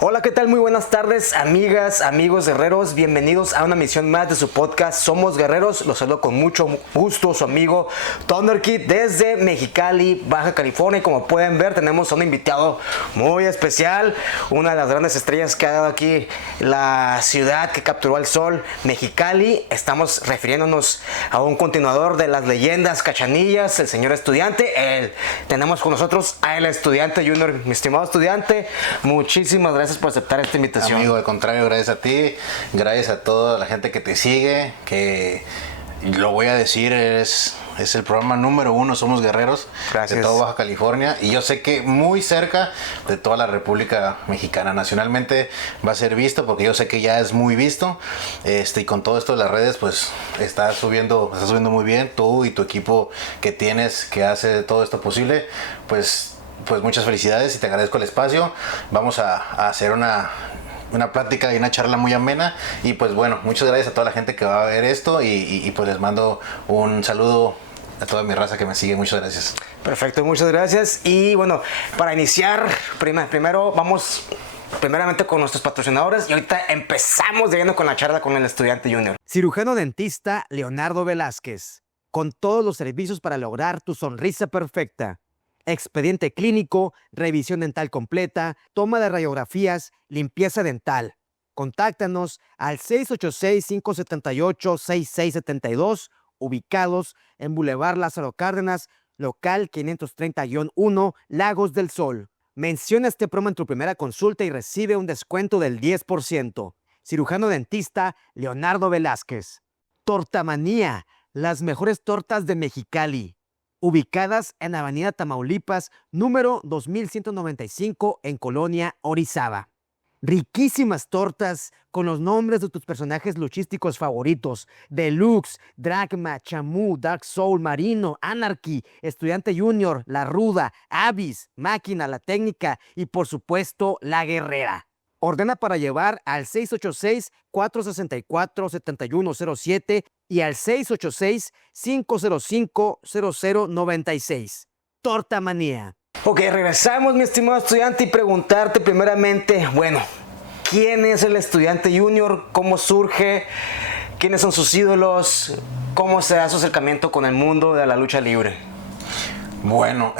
Hola, ¿qué tal? Muy buenas tardes, amigas, amigos guerreros. Bienvenidos a una emisión más de su podcast Somos Guerreros. Los saludo con mucho gusto, su amigo Thunderkid desde Mexicali, Baja California. Y como pueden ver, tenemos a un invitado muy especial, una de las grandes estrellas que ha dado aquí la ciudad que capturó al sol, Mexicali. Estamos refiriéndonos a un continuador de las leyendas cachanillas, el señor Estudiante. Tenemos con nosotros a el Estudiante Junior. Mi estimado Estudiante, muchísimas gracias por aceptar esta invitación. Amigo, al contrario, gracias a ti, gracias a toda la gente que te sigue, que lo voy a decir, es el programa número 1, Somos Guerreros, gracias. De todo Baja California, y yo sé que muy cerca de toda la República Mexicana. Nacionalmente va a ser visto, porque yo sé que ya es muy visto, y con todo esto de las redes, pues está subiendo muy bien. Tú y tu equipo que tienes, que hace todo esto posible, pues muchas felicidades y te agradezco el espacio. Vamos a hacer una plática y una charla muy amena, y pues bueno, muchas gracias a toda la gente que va a ver esto, y pues les mando un saludo a toda mi raza que me sigue. Muchas gracias. Perfecto, muchas gracias. Y bueno, para iniciar, primero vamos primeramente con nuestros patrocinadores, y ahorita empezamos de lleno con la charla con el Estudiante Junior. Cirujano dentista Leonardo Velázquez, con todos los servicios para lograr tu sonrisa perfecta. Expediente clínico, revisión dental completa, toma de radiografías, limpieza dental. Contáctanos al 686-578-6672, ubicados en Boulevard Lázaro Cárdenas, local 530-1, Lagos del Sol. Menciona este promo en tu primera consulta y recibe un descuento del 10%. Cirujano dentista Leonardo Velázquez. Tortamanía, las mejores tortas de Mexicali. Ubicadas en Avenida Tamaulipas, número 2195, en Colonia Orizaba. Riquísimas tortas con los nombres de tus personajes luchísticos favoritos: Deluxe, Dragma, Chamú, Dark Soul, Marino, Anarchy, Estudiante Junior, La Ruda, Abyss, Máquina, La Técnica y por supuesto La Guerrera. Ordena para llevar al 686-464-7107 y al 686-505-0096. Tortamanía. Ok, regresamos, mi estimado estudiante, y preguntarte primeramente, bueno, ¿quién es el Estudiante Junior? ¿Cómo surge? ¿Quiénes son sus ídolos? ¿Cómo se da su acercamiento con el mundo de la lucha libre? Bueno,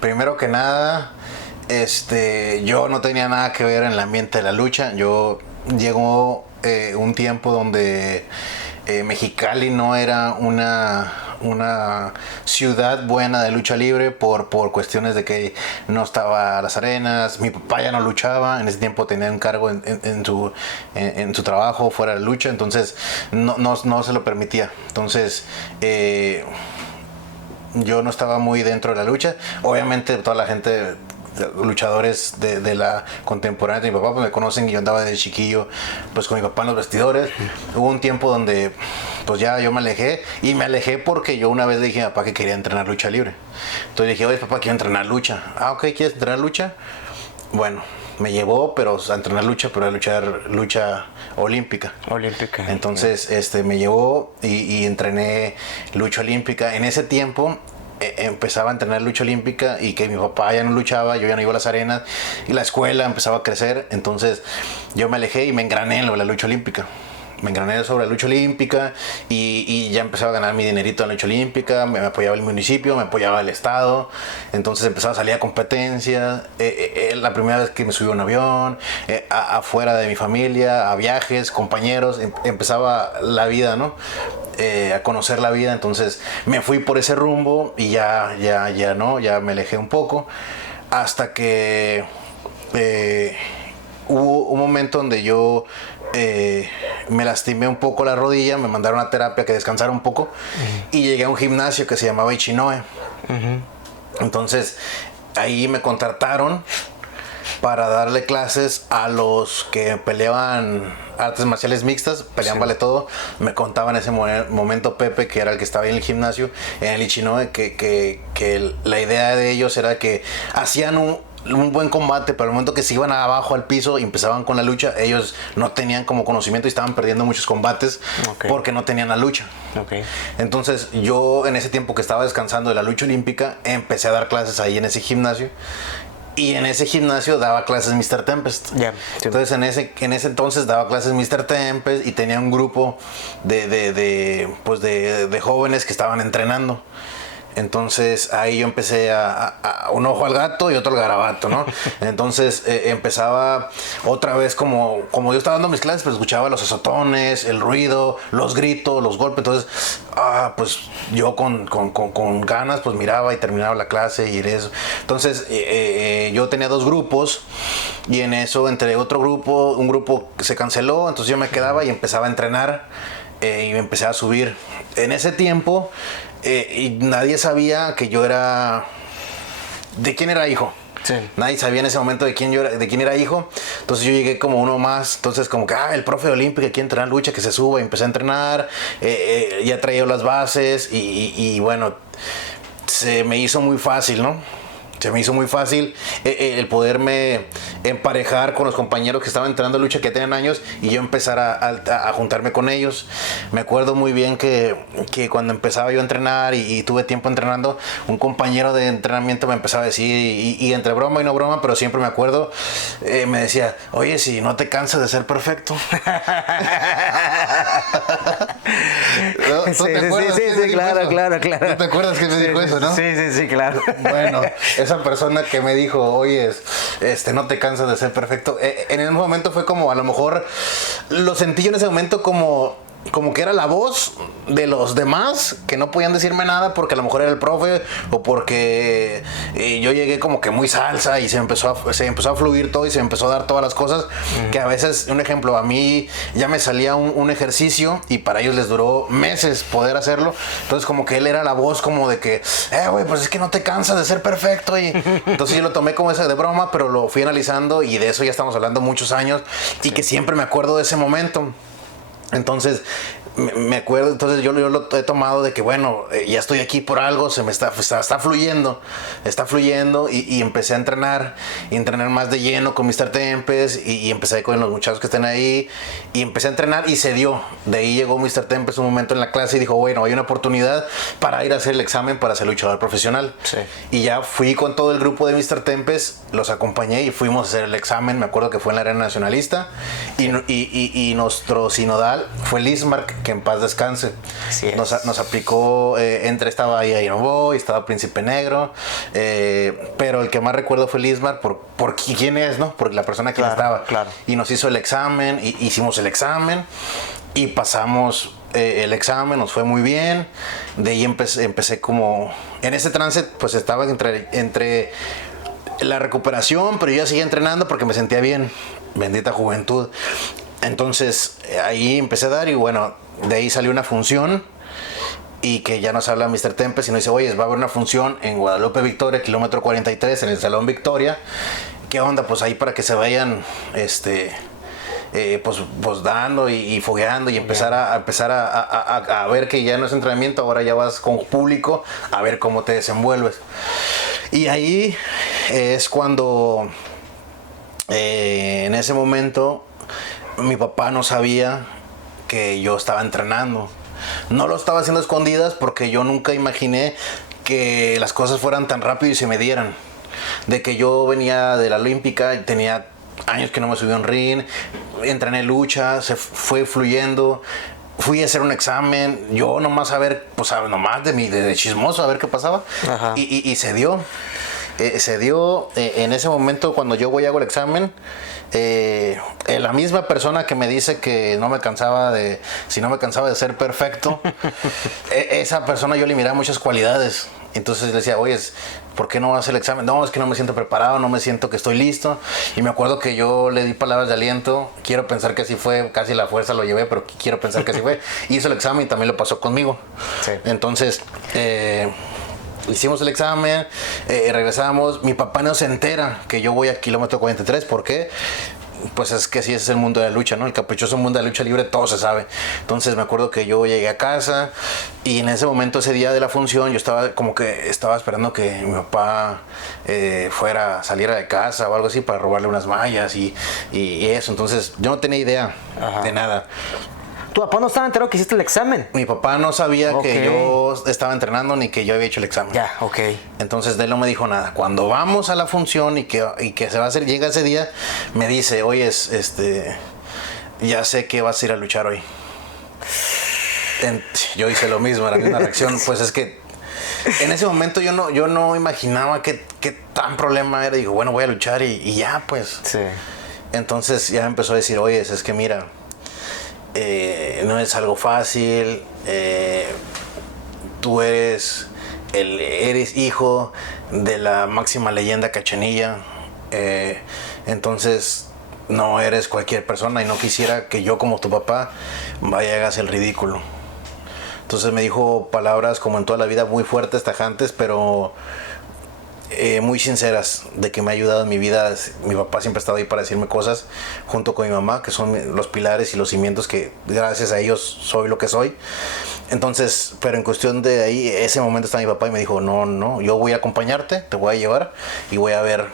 primero que nada, yo no tenía nada que ver en el ambiente de la lucha. Llegó un tiempo donde Mexicali no era una ciudad buena de lucha libre por cuestiones de que no estaba a las arenas. Mi papá ya no luchaba, en ese tiempo tenía un cargo en su trabajo fuera de lucha, entonces no se lo permitía. Entonces yo no estaba muy dentro de la lucha. Obviamente toda la gente, luchadores de la contemporánea de mi papá, pues me conocen, y yo andaba de chiquillo pues con mi papá en los vestidores. Hubo un tiempo donde pues ya yo me alejé, y me alejé porque yo una vez le dije a mi papá que quería entrenar lucha libre. Entonces le dije: oye, papá, quiero entrenar lucha. Ah, ok, ¿quieres entrenar lucha? Bueno, me llevó a entrenar lucha, pero a lucha olímpica. Entonces me llevó y entrené lucha olímpica. En ese tiempo empezaba a entrenar lucha olímpica, y que mi papá ya no luchaba, yo ya no iba a las arenas, y la escuela empezaba a crecer. Entonces yo me alejé y me engrané en lo de la lucha olímpica. Me engrané sobre la lucha olímpica, y ya empezaba a ganar mi dinerito en la lucha olímpica. Me apoyaba el municipio, me apoyaba el estado. Entonces empezaba a salir a competencias. La primera vez que me subí a un avión, afuera de mi familia, a viajes, compañeros, empezaba la vida, ¿no? A conocer la vida. Entonces me fui por ese rumbo, y ya me alejé un poco, hasta que hubo un momento donde yo me lastimé un poco la rodilla, me mandaron a terapia, que descansara un poco, y llegué a un gimnasio que se llamaba Ichinoe. Entonces ahí me contrataron para darle clases a los que peleaban artes marciales mixtas, peleaban vale todo. Me contaba en ese momento Pepe, que era el que estaba ahí en el gimnasio, en el Ichinoe, que la idea de ellos era que hacían un buen combate, pero al momento que se iban abajo al piso y empezaban con la lucha, ellos no tenían como conocimiento y estaban perdiendo muchos combates porque no tenían la lucha. Entonces yo, en ese tiempo que estaba descansando de la lucha olímpica, empecé a dar clases ahí en ese gimnasio. Y en ese gimnasio daba clases Mr. Tempest. Ya, sí. Entonces en ese entonces daba clases Mr. Tempest y tenía un grupo de jóvenes que estaban entrenando. Entonces ahí yo empecé a un ojo al gato y otro al garabato, ¿no? Entonces empezaba otra vez como yo estaba dando mis clases, pues escuchaba los azotones, el ruido, los gritos, los golpes. Entonces, pues yo con ganas pues miraba y terminaba la clase y eso. Entonces yo tenía 2 grupos y en eso entre otro grupo, un grupo se canceló, entonces yo me quedaba y empezaba a entrenar y me empecé a subir. En ese tiempo y nadie sabía que yo era... ¿De quién era hijo? Sí. Nadie sabía en ese momento de quién era hijo. Entonces yo llegué como uno más. Entonces como que, el profe de Olímpica quiere entrenar lucha, que se suba. Y empecé a entrenar. Ya traía las bases. Y bueno, se me hizo muy fácil, ¿no? Se me hizo muy fácil el poderme emparejar con los compañeros que estaban entrenando lucha, que tenían años, y yo empezar a juntarme con ellos. Me acuerdo muy bien que cuando empezaba yo a entrenar y tuve tiempo entrenando, un compañero de entrenamiento me empezaba a decir, y entre broma y no broma, pero siempre me acuerdo, me decía, oye, si no te cansas de ser perfecto. ¿No? ¿Tú te acuerdas? Sí, claro. ¿Tú te acuerdas que me dijo eso, no? Sí, claro. Bueno, esa persona que me dijo, oye, no te cansas de ser perfecto, en ese momento fue como, a lo mejor lo sentí yo en ese momento como que era la voz de los demás que no podían decirme nada porque a lo mejor era el profe o porque yo llegué como que muy salsa y se empezó a fluir todo y se empezó a dar todas las cosas que a veces, un ejemplo, a mí ya me salía un ejercicio y para ellos les duró meses poder hacerlo. Entonces como que él era la voz como de que, güey, pues es que no te cansas de ser perfecto. Y entonces yo lo tomé como esa de broma, pero lo fui analizando y de eso ya estamos hablando muchos años y que siempre me acuerdo de ese momento. Entonces me acuerdo, entonces yo lo he tomado de que bueno, ya estoy aquí por algo, se me está fluyendo y empecé a entrenar más de lleno con Mr. Tempest y empecé con los muchachos que están ahí y empecé a entrenar y se dio. De ahí llegó Mr. Tempest un momento en la clase y dijo, bueno, hay una oportunidad para ir a hacer el examen para ser luchador profesional. Sí. Y ya fui con todo el grupo de Mr. Tempest, los acompañé y fuimos a hacer el examen. Me acuerdo que fue en la Arena Nacionalista y nuestro sinodal fue Lismark, que en paz descanse. Nos aplicó, estaba ahí Ainoboy, estaba Príncipe Negro, pero el que más recuerdo fue Lismark por quién es, ¿no? Por la persona que estaba. Claro. Y nos hizo el examen, hicimos el examen y pasamos el examen, nos fue muy bien. De ahí empecé como en ese trance, pues estaba entre la recuperación, pero yo ya seguía entrenando porque me sentía bien. Bendita juventud. Entonces ahí empecé a dar y bueno, de ahí salió una función y que ya nos habla Mr. Tempest y nos dice, oye, va a haber una función en Guadalupe Victoria, kilómetro 43, en el Salón Victoria. ¿Qué onda? Pues ahí para que se vayan pues dando y fogueando y empezar a ver que ya no es entrenamiento, ahora ya vas con público a ver cómo te desenvuelves. Y ahí es cuando en ese momento mi papá no sabía que yo estaba entrenando. No lo estaba haciendo a escondidas porque yo nunca imaginé que las cosas fueran tan rápido y se me dieran. De que yo venía de la Olímpica y tenía años que no me subí a un ring, entrené lucha, se fue fluyendo. Fui a hacer un examen, yo nomás a ver, pues nomás de chismoso a ver qué pasaba. Y se dio. Se dio en ese momento cuando yo voy y hago el examen. La misma persona que me dice que si no me cansaba de ser perfecto, esa persona yo le miraba muchas cualidades. Entonces le decía, oye, ¿por qué no vas a hacer el examen? No, es que no me siento preparado, no me siento que estoy listo. Y me acuerdo que yo le di palabras de aliento. Quiero pensar que así fue, casi la fuerza lo llevé, pero quiero pensar que así fue. Hizo el examen y también lo pasó conmigo. Sí. Entonces hicimos el examen, regresamos. Mi papá no se entera que yo voy a kilómetro 43. ¿Por qué? Pues es que así es el mundo de la lucha, ¿no? El caprichoso mundo de la lucha libre, todo se sabe. Entonces me acuerdo que yo llegué a casa y en ese momento, ese día de la función, yo estaba esperando que mi papá saliera de casa o algo así para robarle unas mallas y eso. Entonces yo no tenía idea de nada. ¿Tu papá no estaba enterado que hiciste el examen? Mi papá no sabía Ok. que yo estaba entrenando ni que yo había hecho el examen. Ya, ok. Entonces él no me dijo nada. Cuando vamos a la función y que se va a hacer, llega ese día, me dice, oye, ya sé que vas a ir a luchar hoy. Yo hice lo mismo, la misma reacción. Pues es que en ese momento yo no imaginaba qué tan problema era. Digo, bueno, voy a luchar y ya, pues. Sí. Entonces ya empezó a decir, oye, es que mira, no es algo fácil. Tú eres hijo de la máxima leyenda Cachanilla. Entonces no eres cualquier persona y no quisiera que yo como tu papá vaya y hagas el ridículo. Entonces me dijo palabras como en toda la vida muy fuertes, tajantes, pero muy sinceras, de que me ha ayudado en mi vida. Mi papá siempre ha estado ahí para decirme cosas, junto con mi mamá, que son los pilares y los cimientos que gracias a ellos soy lo que soy. Entonces, pero en cuestión de ahí, ese momento estaba mi papá y me dijo, no, yo voy a acompañarte, te voy a llevar y voy a ver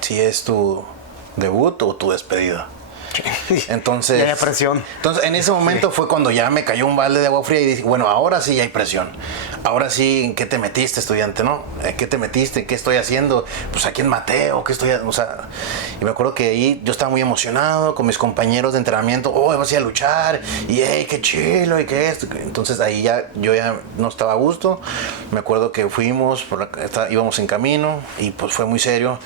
si es tu debut o tu despedida. Entonces, Ya hay presión. Entonces, en ese momento fue cuando ya me cayó un balde de agua fría y dije, bueno, ahora sí hay presión. Ahora sí, ¿en qué te metiste, estudiante, no? ¿En qué te metiste? ¿Qué estoy haciendo? Pues, ¿a quién maté? ¿O qué estoy haciendo? O sea, y me acuerdo que ahí yo estaba muy emocionado con mis compañeros de entrenamiento. Oh, vamos a ir a luchar. Y, hey, qué chilo y qué esto. Entonces, ahí yo ya no estaba a gusto. Me acuerdo que fuimos, íbamos en camino y pues fue muy serio.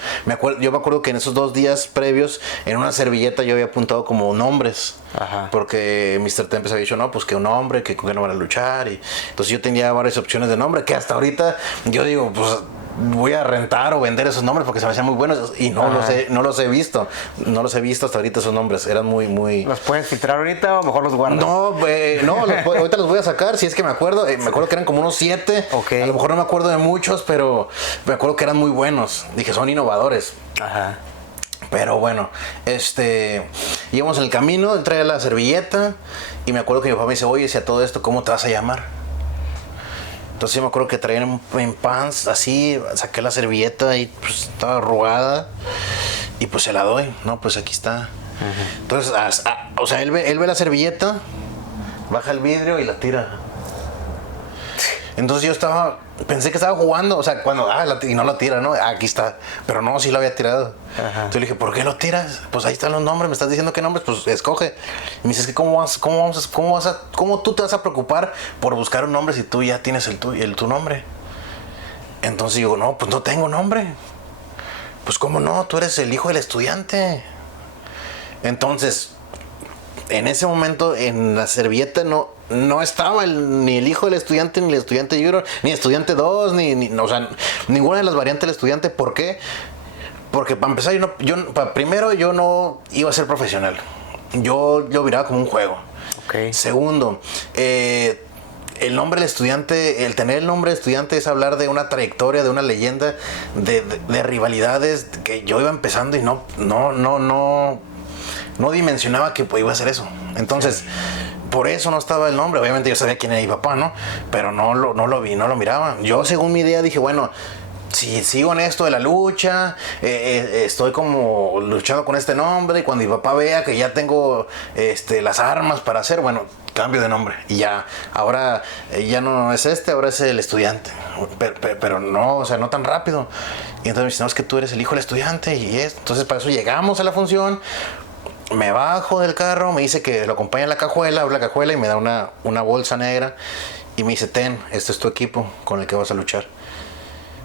Yo me acuerdo que en esos 2 días previos, en una servilleta yo había apuntado como nombres. Ajá. Porque Mr. Tempest había dicho, no, pues que un hombre, que con qué no van a luchar. Y entonces yo tenía varias opciones de nombre que hasta ahorita yo digo, pues voy a rentar o vender esos nombres porque se me hacían muy buenos y no los he visto. No los he visto hasta ahorita esos nombres. Eran muy... ¿Los puedes filtrar ahorita o mejor los guardas? Ahorita los voy a sacar si es que me acuerdo. Me acuerdo que eran como unos 7. Okay. A lo mejor no me acuerdo de muchos, pero me acuerdo que eran muy buenos. Dije, son innovadores. Ajá. Pero bueno, íbamos en el camino, traía la servilleta y me acuerdo que mi papá me dice, oye, si a todo esto, ¿cómo te vas a llamar? Entonces yo me acuerdo que traía en pants, así, saqué la servilleta y pues estaba arrugada y pues se la doy, ¿no? Pues aquí está. Uh-huh. Entonces, o sea, él ve la servilleta, baja el vidrio y la tira. Entonces pensé que estaba jugando, o sea, cuando, y no la tira, ¿no? Aquí está, pero no, sí lo había tirado. Ajá. Entonces le dije, ¿por qué lo tiras? Pues ahí están los nombres, me estás diciendo qué nombres, pues escoge. Y me dice, es que ¿cómo tú te vas a preocupar por buscar un nombre si tú ya tienes tu nombre? Entonces digo, no, pues no tengo nombre. Pues ¿cómo no? Tú eres el hijo del estudiante. Entonces, en ese momento, en la servilleta no estaba ni el hijo del estudiante, ni el estudiante junior, ni estudiante 2, o sea, ninguna de las variantes del estudiante. ¿Por qué? Porque para empezar, primero yo no iba a ser profesional. Yo lo miraba como un juego. Okay. Segundo, el nombre del estudiante, el tener el nombre de estudiante es hablar de una trayectoria, de una leyenda, de rivalidades que yo iba empezando y no dimensionaba que iba a hacer eso. Entonces, por eso no estaba el nombre. Obviamente yo sabía quién era mi papá, ¿no? Pero no lo vi, no lo miraba. Yo, según mi idea, dije, bueno, si sigo en esto de la lucha, estoy como luchando con este nombre, y cuando mi papá vea que ya tengo las armas para hacer, bueno, cambio de nombre. Y ya, ahora ya no es ahora es el estudiante. Pero no, o sea, no tan rápido. Y entonces me dice, no, es que tú eres el hijo del estudiante y esto. Entonces, para eso llegamos a la función. Me bajo del carro, me dice que lo acompaña en la cajuela, abre la cajuela y me da una bolsa negra y me dice, este es tu equipo con el que vas a luchar.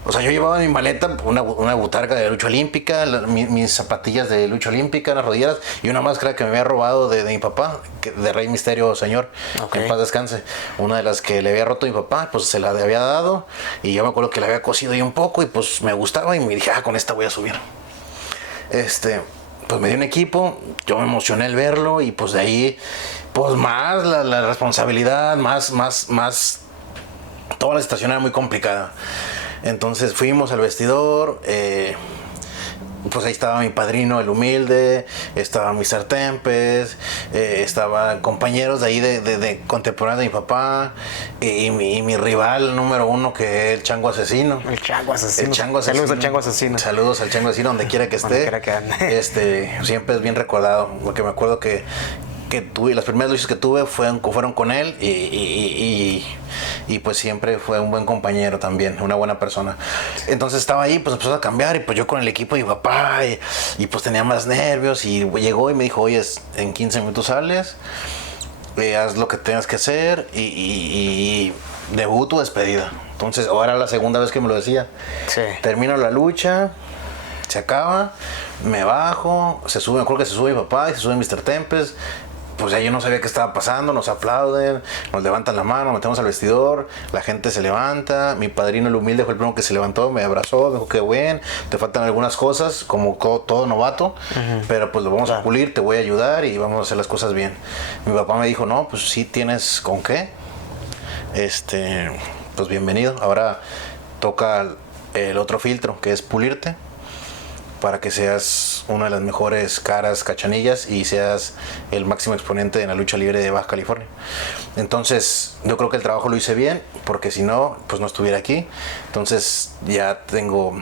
O sea, yo llevaba en mi maleta una butarga de lucha olímpica, mis zapatillas de lucha olímpica, las rodilleras y una máscara que me había robado de mi papá, de Rey Misterio Señor, okay. Que en paz descanse. Una de las que le había roto a mi papá, pues se la había dado y yo me acuerdo que la había cosido ahí un poco y pues me gustaba y me dije, con esta voy a subir. Pues me dio un equipo, yo me emocioné al verlo y pues de ahí, pues más la responsabilidad, más, toda la situación era muy complicada. Entonces fuimos al vestidor, pues ahí estaba mi padrino, el humilde, estaba Mr. Tempest, estaban compañeros de ahí de contemporáneos de mi papá y mi rival número 1 que es el Chango Asesino. El Chango Asesino. Saludos al Chango Asesino. Saludos al Chango Asesino donde quiera que esté. Donde quiera que ande. Siempre es bien recordado, porque me acuerdo que las primeras luchas que tuve fueron con él y pues siempre fue un buen compañero también, una buena persona. Entonces estaba ahí, pues empezó a cambiar y pues yo con el equipo de mi papá y pues tenía más nervios y llegó y me dijo, oye, en 15 minutos sales, haz lo que tengas que hacer y debut tu despedida. Entonces ahora la segunda vez que me lo decía. Sí. Termino la lucha, se acaba, me bajo, se sube, me acuerdo que se sube mi papá y se sube Mr. Tempest. Pues ya yo no sabía qué estaba pasando, nos aplauden, nos levantan la mano, nos metemos al vestidor, la gente se levanta, mi padrino el humilde fue el primero que se levantó, me abrazó, me dijo qué bien, te faltan algunas cosas, como todo novato, pero pues lo vamos a pulir, te voy a ayudar y vamos a hacer las cosas bien. Mi papá me dijo, no, pues sí tienes con qué, pues bienvenido, ahora toca el otro filtro, que es pulirte, para que seas una de las mejores caras cachanillas y seas el máximo exponente en la lucha libre de Baja California. Entonces, yo creo que el trabajo lo hice bien, porque si no, pues no estuviera aquí. Entonces, ya tengo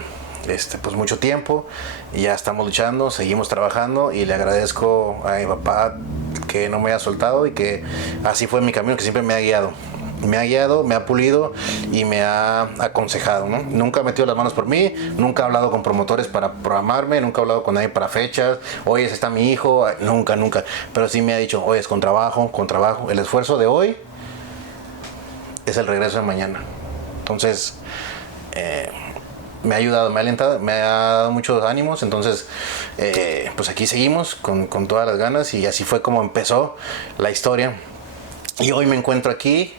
pues mucho tiempo, ya estamos luchando, seguimos trabajando y le agradezco a mi papá que no me haya soltado y que así fue mi camino, que siempre me ha guiado. Me ha pulido y me ha aconsejado, ¿no? Nunca ha metido las manos por mí, nunca ha hablado con promotores para programarme, nunca ha hablado con nadie para fechas, oye, está mi hijo, nunca, pero sí me ha dicho, oye, es con trabajo, el esfuerzo de hoy es el regreso de mañana. Entonces, me ha ayudado, me ha alentado, me ha dado muchos ánimos, entonces, pues aquí seguimos con todas las ganas y así fue como empezó la historia. Y hoy me encuentro aquí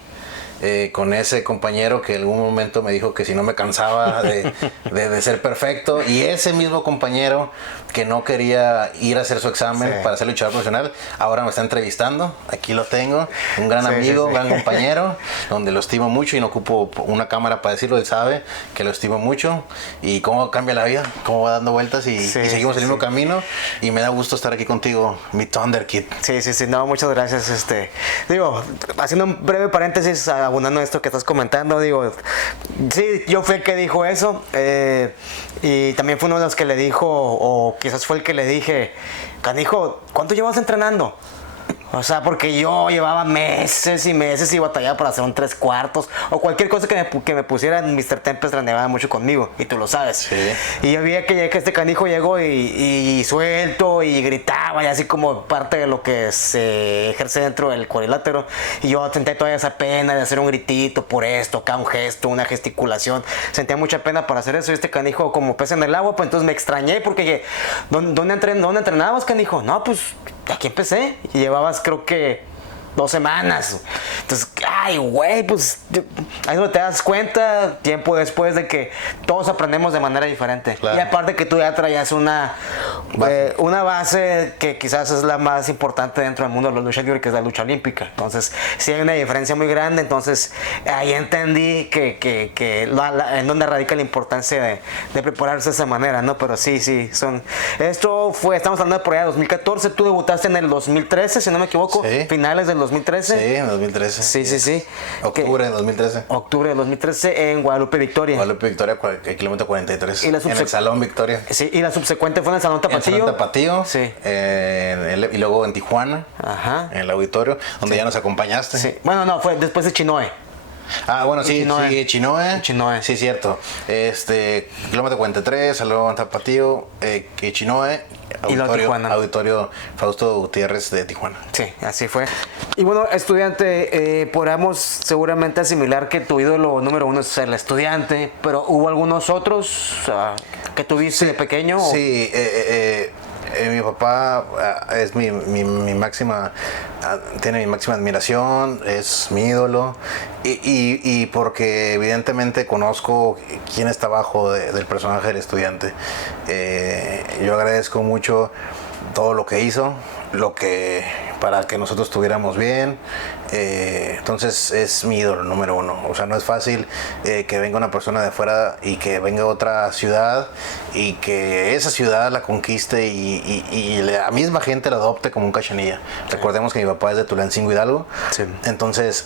con ese compañero que en algún momento me dijo que si no me cansaba de ser perfecto, y ese mismo compañero que no quería ir a hacer su examen para ser luchador profesional, ahora me está entrevistando. Aquí lo tengo, un gran amigo, un gran compañero, donde lo estimo mucho y no ocupo una cámara para decirlo, él sabe que lo estimo mucho y cómo cambia la vida, cómo va dando vueltas y seguimos el mismo camino, y me da gusto estar aquí contigo, mi Thunder Kid. Sí, no, muchas gracias. Digo, haciendo un breve paréntesis, abundando en esto que estás comentando, digo, sí, yo fui el que dijo eso, y también fue uno de los que le dijo, o quizás fue el que le dije, canijo, ¿cuánto llevas entrenando? O sea, porque yo llevaba meses y meses y batallaba para hacer un 3/4 o cualquier cosa que me pusiera. Mr. Tempest renegaba mucho conmigo y tú lo sabes. Sí. Y yo vi que este canijo llegó y suelto y gritaba y así como parte de lo que se ejerce dentro del cuadrilátero. Y yo sentía todavía esa pena de hacer un gritito por esto, acá un gesto, una gesticulación. Sentía mucha pena para hacer eso y este canijo como pez en el agua, pues entonces me extrañé porque dije, ¿dónde entrenabas, canijo? No, pues aquí empecé y llevabas creo que 2 semanas. Entonces, ay, güey, pues ahí no te das cuenta tiempo después de que todos aprendemos de manera diferente. Claro. Y aparte que tú ya traías una base que quizás es la más importante dentro del mundo de la lucha libre, que es la lucha olímpica. Entonces, sí hay una diferencia muy grande. Entonces, ahí entendí que en donde radica la importancia de prepararse de esa manera, ¿no? Pero sí, estamos hablando de por allá 2014. Tú debutaste en el 2013, si no me equivoco, finales del 2013. Sí, en 2013. Sí. Octubre de 2013. Octubre de 2013 en Guadalupe Victoria. Guadalupe Victoria, kilómetro 43. En el Salón Victoria. Sí, y la subsecuente fue en el Salón Tapatío. En el Salón Tapatío. Sí. Y luego en Tijuana. Ajá. En el auditorio, donde ya nos acompañaste. Sí. Bueno, no, fue después de Chinoe. Ah, bueno, sí, Chinoe. Chinoe. Sí, cierto. Kilómetro 43, Salón Tapatío, Chinoe, auditorio Fausto Gutiérrez de Tijuana. Sí, así fue. Y bueno, estudiante, podríamos seguramente asimilar que tu ídolo número uno es el Estudiante, pero ¿hubo algunos otros que tuviste de pequeño? Sí, mi papá es mi máxima, tiene mi máxima admiración, es mi ídolo, y porque evidentemente conozco quién está abajo del personaje del Estudiante. Yo agradezco mucho todo lo que hizo, para que nosotros estuviéramos bien. Entonces es mi ídolo número uno. O sea, no es fácil que venga una persona de afuera y que venga a otra ciudad y que esa ciudad la conquiste y la misma gente la adopte como un Cachanilla. Recordemos que mi papá es de Tulancingo, Hidalgo. Sí. Entonces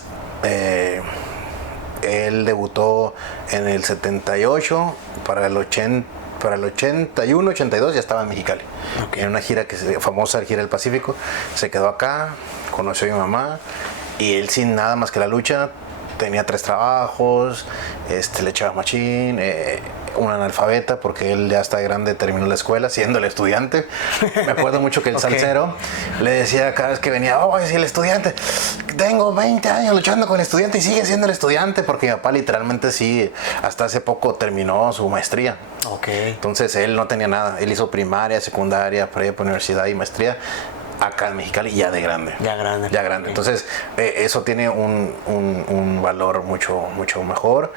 él debutó en el 78 para para el 81, 82 ya estaba en Mexicali. Okay. En una gira famosa, gira del Pacífico. Se quedó acá, conoció a mi mamá y él sin nada más que la lucha. Tenía 3 trabajos, le echaba machín, un analfabeta porque él ya está grande, terminó la escuela siendo el estudiante. Me acuerdo mucho que el salsero le decía cada vez que venía, sí, el estudiante, tengo 20 años luchando con el estudiante y sigue siendo el estudiante, porque mi papá literalmente sí, hasta hace poco terminó su maestría. Entonces él no tenía nada, él hizo primaria, secundaria, prepa, universidad y maestría acá en Mexicali ya de grande. Ya grande. Okay. Entonces, eso tiene un valor mucho mejor.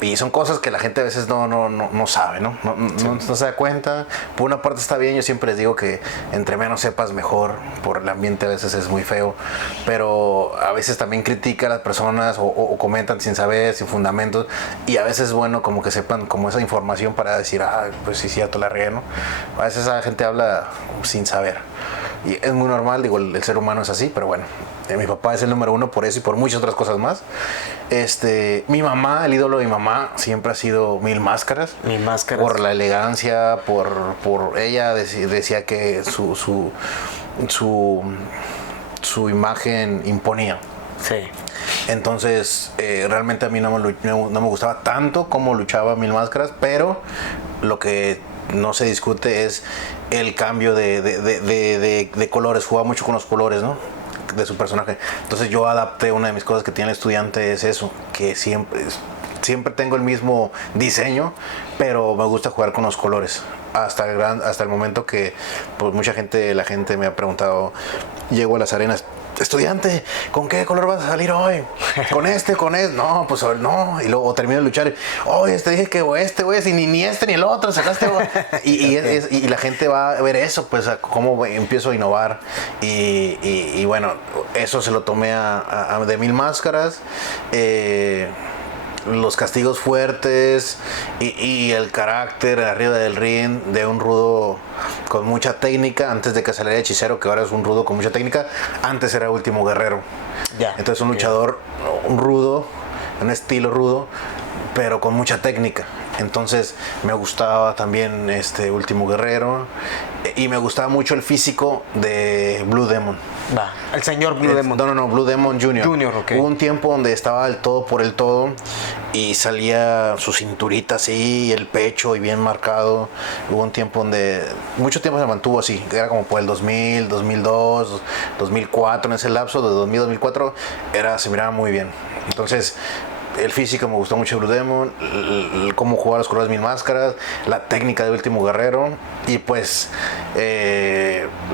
Y son cosas que la gente a veces no sabe, ¿no? No se da cuenta. Por una parte está bien, yo siempre les digo que entre menos sepas mejor, por el ambiente a veces es muy feo, pero a veces también critica a las personas o comentan sin saber, sin fundamentos, y a veces es bueno como que sepan como esa información para decir, pues sí, cierto, la regué, ¿no? A veces la gente habla sin saber. Y es muy normal, digo, el ser humano es así, pero bueno, mi papá es el número 1 por eso y por muchas otras cosas más. Mi mamá, el ídolo de mi mamá, siempre ha sido Mil Máscaras. Mil Máscaras. Por la elegancia, por ella decía que su imagen imponía. Sí. Entonces, realmente a mí no me gustaba tanto como luchaba Mil Máscaras, pero lo que no se discute es el cambio de colores. Jugaba mucho con los colores, ¿no?, de su personaje. Entonces yo adapté, una de mis cosas que tiene el estudiante es eso, que siempre tengo el mismo diseño, pero me gusta jugar con los colores. Hasta el momento que pues la gente me ha preguntado, llego a las arenas, estudiante, ¿con qué color vas a salir hoy? ¿Con este? No, pues no. Y luego termino de luchar. Oye, te dije que ni este ni el otro, sacaste. y la gente va a ver eso, pues, a cómo empiezo a innovar. Y bueno, eso se lo tomé de Mil Máscaras. Los castigos fuertes y el carácter arriba del ring de un rudo con mucha técnica, antes de que saliera Hechicero, que ahora es un rudo con mucha técnica. Antes era Último Guerrero. Entonces un luchador, un rudo, un estilo rudo, pero con mucha técnica. Entonces me gustaba también Último Guerrero, y me gustaba mucho el físico de Blue Demon. El señor Blue Demon. No, Blue Demon Jr. Hubo un tiempo donde estaba el todo por el todo y salía su cinturita así, el pecho y bien marcado. Hubo un tiempo donde mucho tiempo se mantuvo así, era como por el 2000, 2002, 2004, en ese lapso de 2000, 2004 se miraba muy bien. Entonces el físico me gustó mucho de Blue Demon, cómo jugaba los colores Mil Máscaras, la técnica de Último Guerrero y pues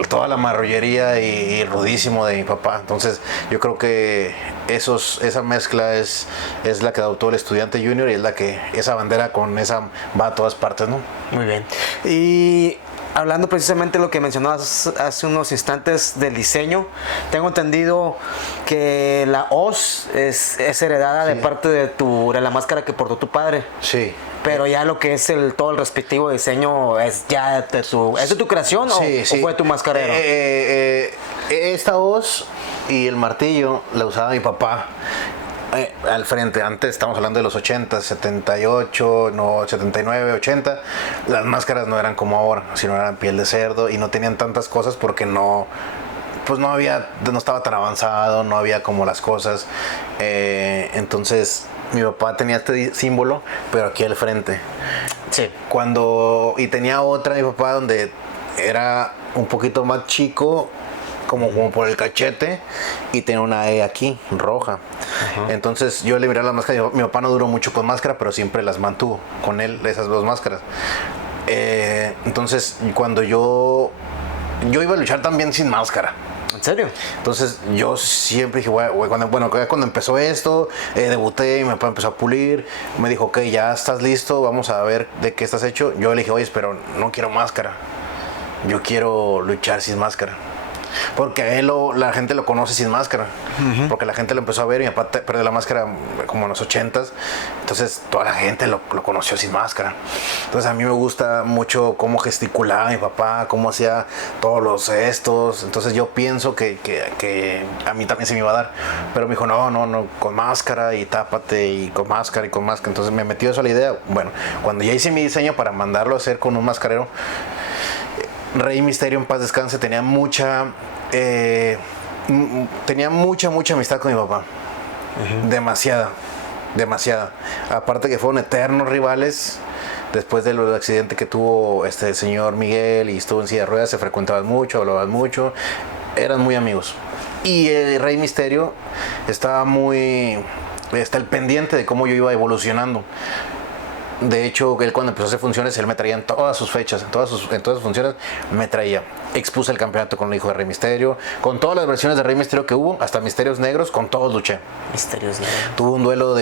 toda la marrullería y el rudísimo de mi papá. Entonces yo creo que esa mezcla es la que adoptó el Estudiante Junior y es la que esa bandera con esa va a todas partes, ¿no? Muy bien. Y hablando precisamente de lo que mencionabas hace unos instantes del diseño, tengo entendido que la hoz es heredada de parte de la máscara que portó tu padre. Sí. Pero ya lo que es todo el respectivo diseño es ya ¿es de tu creación o fue tu mascarero? Esta hoz y el martillo la usaba mi papá. Al frente, antes estamos hablando de los 80, 78, 79, 80, las máscaras no eran como ahora, sino eran piel de cerdo y no tenían tantas cosas porque no estaba tan avanzado, no había como las cosas. Entonces mi papá tenía este símbolo, pero aquí al frente. Sí. Y tenía otra mi papá donde era un poquito más chico, como por el cachete, y tenía una E aquí, roja. Uh-huh. Entonces yo le miraba las máscaras. Mi papá no duró mucho con máscara, pero siempre las mantuvo con él, esas dos máscaras. Entonces cuando yo iba a luchar también sin máscara. ¿En serio? Entonces yo siempre dije, cuando empezó esto, debuté y mi papá empezó a pulir, me dijo, ok, ya estás listo, vamos a ver de qué estás hecho. Yo le dije, oye, pero no quiero máscara, yo quiero luchar sin máscara. Porque a él la gente lo conoce sin máscara. Porque la gente lo empezó a ver y mi papá perdió la máscara como en los 80s. Entonces toda la gente lo conoció sin máscara. Entonces a mí me gusta mucho cómo gesticulaba mi papá, cómo hacía todos los gestos. Entonces yo pienso que a mí también se me iba a dar. Pero me dijo, no, con máscara y tápate y con máscara y con máscara. Entonces me metió eso a la idea. Bueno, cuando ya hice mi diseño para mandarlo a hacer con un mascarero, Rey Misterio, en paz descanse, tenía mucha amistad con mi papá. Demasiada. Aparte que fueron eternos rivales. Después del accidente que tuvo el señor Miguel y estuvo en silla de ruedas, se frecuentaban mucho, hablaban mucho, eran muy amigos. Y el Rey Misterio estaba al pendiente de cómo yo iba evolucionando. De hecho, él cuando empezó a hacer funciones, él me traía en todas sus fechas, en todas sus funciones, me traía. Expuse el campeonato con el hijo de Rey Misterio, con todas las versiones de Rey Misterio que hubo, hasta Misterios Negros, con todos luché. Misterios Negros. Tuve un duelo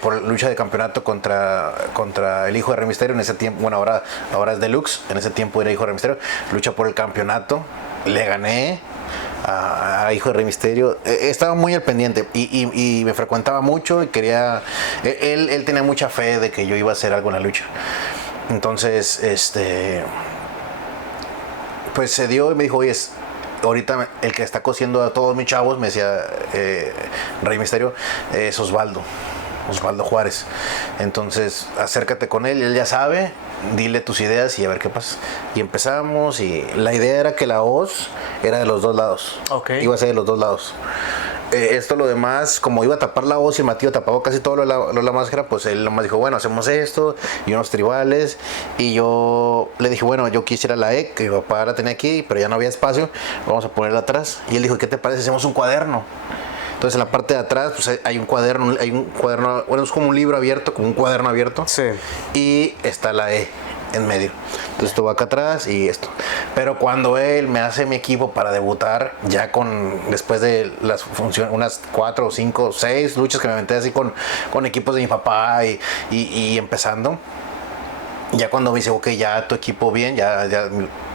por lucha de campeonato contra el hijo de Rey Misterio, en ese tiempo, bueno, ahora es Deluxe, en ese tiempo era hijo de Rey Misterio, lucha por el campeonato, le gané a hijo de Rey Misterio. Estaba muy al pendiente y me frecuentaba mucho y quería, él tenía mucha fe de que yo iba a hacer algo en la lucha. Entonces pues se dio y me dijo, oye, ahorita el que está cosiendo a todos mis chavos, me decía Rey Misterio, es Osvaldo Juárez. Entonces acércate con él ya sabe, dile tus ideas y a ver qué pasa. Y empezamos y la idea era que la hoz era de los dos lados. Okay. Iba a ser de los dos lados. Esto lo demás, como iba a tapar la hoz y el Matío tapaba casi todo la máscara, pues él nomás dijo, bueno, hacemos esto y unos tribales. Y yo le dije, bueno, yo quisiera la E, que mi papá la tenía aquí, pero ya no había espacio, vamos a ponerla atrás. Y él dijo, ¿qué te parece? Hacemos un cuaderno. Entonces en la parte de atrás pues hay un cuaderno, bueno, es como un libro abierto, como un cuaderno abierto. Sí. Y está la E en medio. Entonces esto va acá atrás y esto. Pero cuando él me hace mi equipo para debutar, ya después de las funciones, unas 4, 5, 6 luchas que me aventé así con equipos de mi papá y empezando, ya cuando me dice, ok, ya tu equipo bien, ya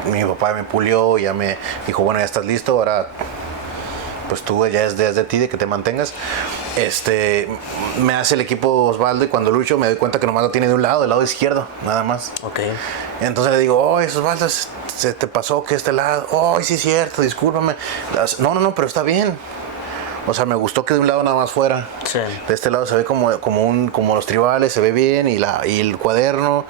mi papá me pulió, ya me dijo, bueno, ya estás listo, ahora pues tú ya es de ti, de que te mantengas. Me hace el equipo Osvaldo y cuando lucho me doy cuenta que nomás lo tiene de un lado, del lado izquierdo, nada más. Ok. Entonces le digo, Osvaldo, se te pasó que este lado, sí es cierto, discúlpame. No, pero está bien. O sea, me gustó que de un lado nada más fuera. Sí. De este lado se ve como los tribales, se ve bien y el cuaderno.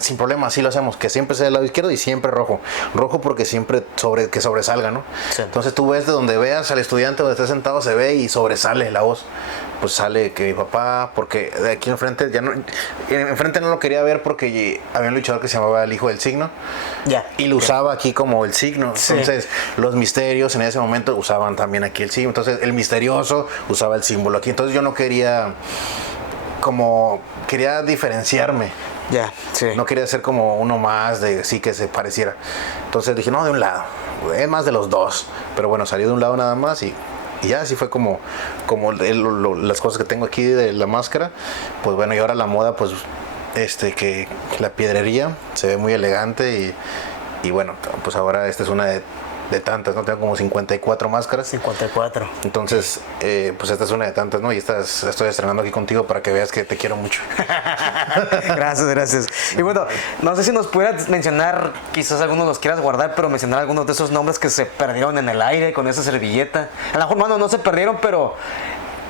Sin problema, así lo hacemos, que siempre sea del lado izquierdo y siempre rojo porque siempre que sobresalga, ¿no? Sí. Entonces tú ves de donde veas al estudiante donde esté sentado, se ve y sobresale la voz, pues sale que mi papá, porque de aquí enfrente enfrente no lo quería ver porque había un luchador que se llamaba el hijo del signo, y lo usaba aquí como el signo. Sí. Entonces los misterios en ese momento usaban también aquí el signo, entonces el misterioso usaba el símbolo aquí, entonces yo no quería diferenciarme. Sí. No quería ser como uno más de sí que se pareciera. Entonces dije, no, de un lado. Es más de los dos. Pero bueno, salió de un lado nada más y ya así fue como las cosas que tengo aquí de la máscara. Pues bueno, y ahora la moda, pues que la piedrería se ve muy elegante y bueno, pues ahora esta es una de tantas, ¿no? Tengo como 54 máscaras. 54. Entonces, pues esta es una de tantas, ¿no? Y estoy estrenando aquí contigo para que veas que te quiero mucho. Gracias. Y bueno, no sé si nos pudieras mencionar, quizás algunos los quieras guardar, pero mencionar algunos de esos nombres que se perdieron en el aire con esa servilleta. A lo mejor, no se perdieron, pero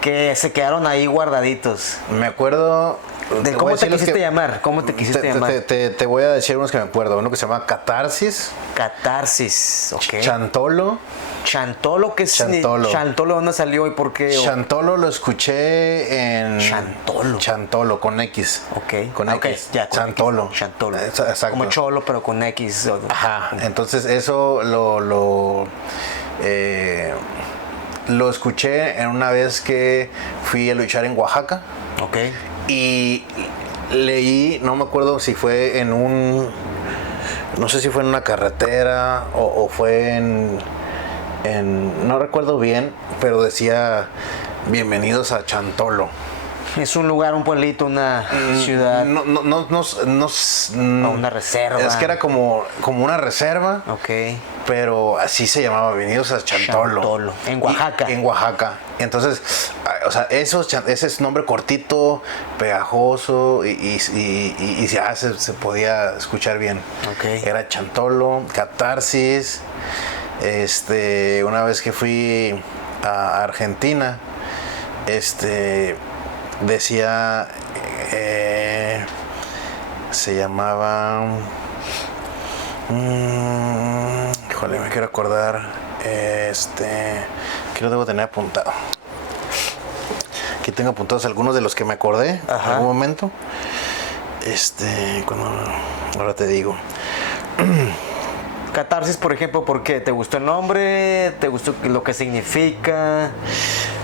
que se quedaron ahí guardaditos. Me acuerdo... ¿Cómo te quisiste llamar? Te voy a decir unos que me acuerdo. Uno que se llama Catarsis, ok. Chantolo, ¿qué es Chantolo? ¿Dónde salió y por qué? Chantolo lo escuché en... Chantolo, con X. Ok. Con X. Ya, Chantolo. Exacto. Como cholo, pero con X. Ajá. Entonces eso lo escuché en una vez que fui a luchar en Oaxaca. Ok. Y leí, no me acuerdo si fue no sé si fue en una carretera o fue no recuerdo bien, pero decía bienvenidos a Chantolo. Es un lugar, un pueblito, una ciudad. No, una reserva. Es que era como una reserva. Ok. pero así se llamaba, Bienvenidos a Chantolo. Chantolo, en Oaxaca. En Oaxaca. Entonces, o sea, ese es nombre cortito, pegajoso y ya se podía escuchar bien. Okay. Era Chantolo, Catarsis. Una vez que fui a Argentina, decía, se llamaba, híjole, me quiero acordar, que lo debo tener apuntado. Aquí tengo apuntados algunos de los que me acordé en algún momento. Ahora te digo. Catarsis, por ejemplo, ¿por qué? ¿Te gustó el nombre? ¿Te gustó lo que significa?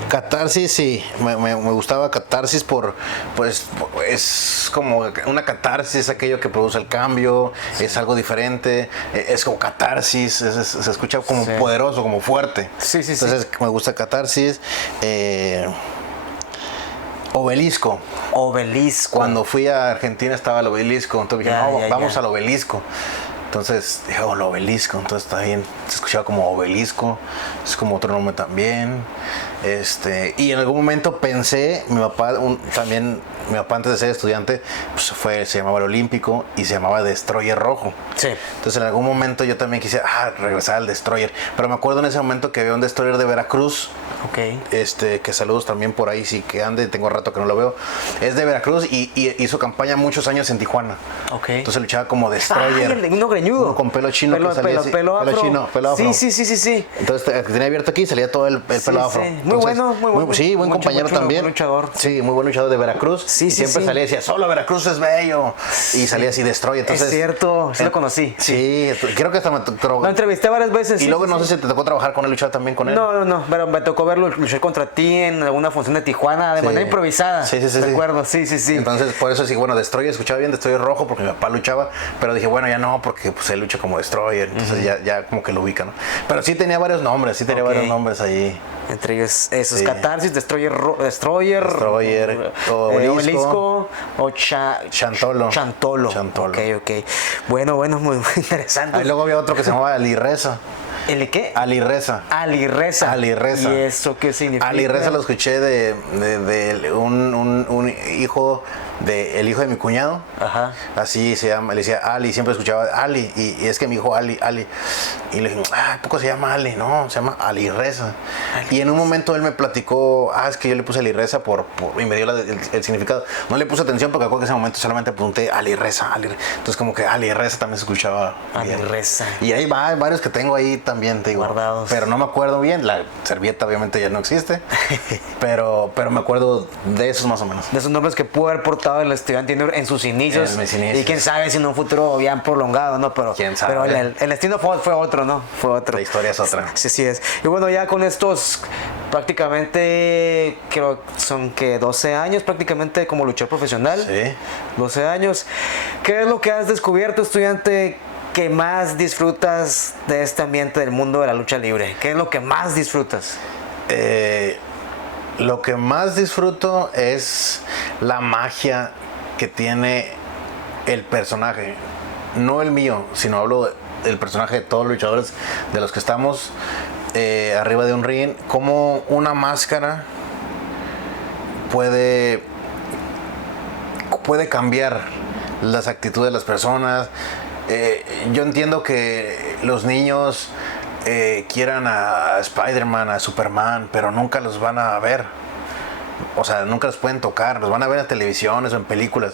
Catarsis, sí, me gustaba Catarsis pues es como una catarsis, aquello que produce el cambio, es algo diferente, es como catarsis, se escucha como poderoso, como fuerte. Sí. Entonces me gusta Catarsis. Obelisco. Cuando fui a Argentina estaba el Obelisco, entonces dije, vamos al Obelisco. Entonces dije, el Obelisco, entonces está bien, se escuchaba como Obelisco, es como otro nombre también. Y en algún momento pensé, mi papá antes de ser estudiante, pues se llamaba el Olímpico y se llamaba Destroyer Rojo. Sí. Entonces en algún momento yo también quise regresar al Destroyer, pero me acuerdo en ese momento que había un Destroyer de Veracruz. Okay. Que saludos también por ahí, sí que ande, tengo rato que no lo veo. Es de Veracruz y hizo campaña muchos años en Tijuana. Okay. Entonces luchaba como Destroyer. Uno greñudo. Uno con pelo chino que salía así. Pelo afro. Pelo afro. Sí. Entonces tenía abierto aquí y salía todo el pelo afro. Sí. Muy bueno. Sí, buen compañero también. Buen luchador. Sí, muy buen luchador de Veracruz. Sí, siempre salía y decía, solo Veracruz es bello. Y salía así Destroyer. Entonces, es cierto, sí lo conocí. Sí, creo que hasta lo entrevisté varias veces. Y luego no sé si te tocó trabajar con él, luchar también con él. No, pero me tocó verlo luchar contra ti en alguna función de Tijuana de manera improvisada. Sí. Recuerdo, sí. Entonces, por eso sí, bueno, Destroyer, escuchaba bien Destroyer Rojo porque mi papá luchaba, pero dije, bueno, ya no, porque pues él lucha como Destroyer, entonces ya como que lo ubica, ¿no? Pero sí tenía varios nombres, ahí. Entre ellos esos, Catarsis, Destroyer, Obelisco o Chantolo. Ok. Bueno, muy interesante. Ahí luego había otro que se llamaba Alireza. ¿El de qué? Alireza. ¿Y eso qué significa? Alireza lo escuché de un hijo el hijo de mi cuñado. Ajá. Así se llama, le decía Ali, siempre escuchaba Ali y es que mi hijo Ali. Y le dije, ¿poco se llama Ali? No, se llama Alireza. Y en un momento él me platicó, es que yo le puse Alireza y me dio el significado. No le puse atención porque acuerdo que en ese momento solamente apunté Alireza. Entonces como que Alireza también se escuchaba bien. Alireza. Y hay varios que tengo ahí también, te digo. Guardados. Pero no me acuerdo bien, la servilleta obviamente ya no existe. pero me acuerdo de esos más o menos. De esos nombres que pudo haber portado el estudiante en sus inicios. Y quién sabe si en un futuro bien prolongado, ¿no? Pero quién sabe. Pero el destino fue otro, ¿no? Fue otro. La historia es otra. Sí es. Y bueno, ya con estos prácticamente, creo son que 12 años prácticamente como luchador profesional. Sí. 12 años. ¿Qué es lo que has descubierto, estudiante, que más disfrutas de este ambiente del mundo de la lucha libre? ¿Qué es lo que más disfrutas? Lo que más disfruto es la magia que tiene el personaje. No el mío, sino hablo del personaje de todos los luchadores de los que estamos arriba de un ring. Como una máscara puede cambiar las actitudes de las personas. Yo entiendo que los niños quieran a Spider-Man, a Superman, pero nunca los van a ver. O sea, nunca los pueden tocar. Los van a ver en televisiones o en películas,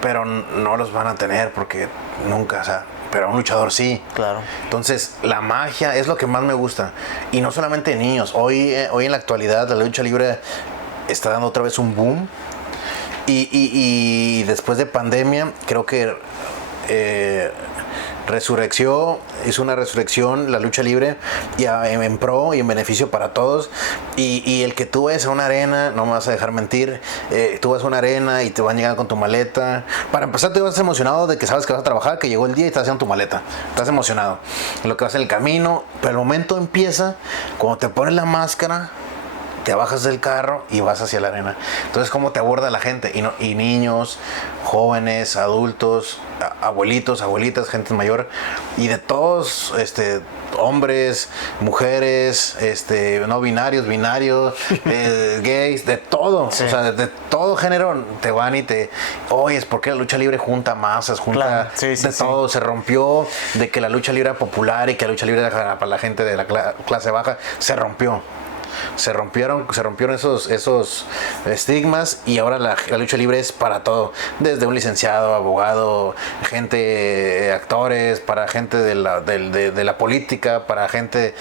pero no los van a tener porque nunca, o sea, pero a un luchador sí. Claro. Entonces, la magia es lo que más me gusta. Y no solamente de niños. Hoy en la actualidad, la lucha libre está dando otra vez un boom. Y después de pandemia, creo que hizo una resurrección la lucha libre y en pro y en beneficio para todos. Y el que tú vayas a una arena, no me vas a dejar mentir, tú vas a una arena y te van llegando con tu maleta. Para empezar, te vas emocionado de que sabes que vas a trabajar, que llegó el día y estás haciendo tu maleta. Estás emocionado en lo que vas en el camino, pero el momento empieza cuando te pones la máscara te bajas del carro y vas hacia la arena. Entonces, ¿cómo te aborda la gente? Y niños, jóvenes, adultos, abuelitos, abuelitas, gente mayor, y de todos, hombres, mujeres, no binarios, gays, de todo, Sí. o sea, de todo género te van y te, oye, es porque la lucha libre junta masas, junta Claro. Sí, sí, de sí. todo, se rompió de que la lucha libre era popular y que la lucha libre era para la gente de la clase baja, se rompió. Se rompieron esos estigmas y ahora la lucha libre es para todo, desde un licenciado, abogado, gente, actores, para gente de la política, para gente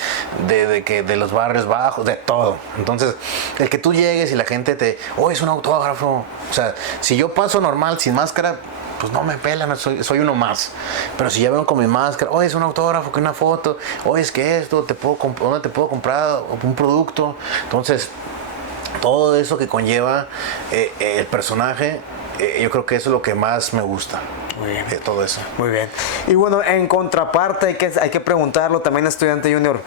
de los barrios bajos, de todo. Entonces, el que tú llegues y la gente es un autógrafo, o sea, si yo paso normal, sin máscara, pues no me pelan, soy uno más. Pero si ya veo con mi máscara, es un autógrafo, que una foto, es que esto, ¿dónde te puedo comprar un producto? Entonces, todo eso que conlleva el personaje, yo creo que eso es lo que más me gusta. Muy bien. Todo eso. Muy bien. Y bueno, en contraparte hay que preguntarlo también a Estudiante Junior.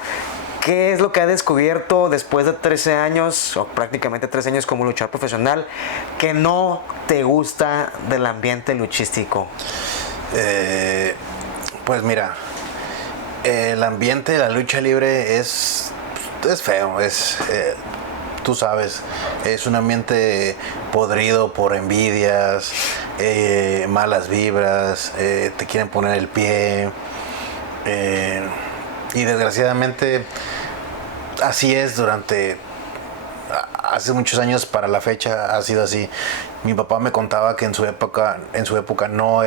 ¿Qué es lo que ha descubierto después de 13 años, o prácticamente 13 años como luchador profesional, que no te gusta del ambiente luchístico? Pues mira, el ambiente de la lucha libre es feo, tú sabes, es un ambiente podrido por envidias, malas vibras, te quieren poner el pie, y desgraciadamente así es hace muchos años para la fecha ha sido así. Mi papá me contaba que en su época no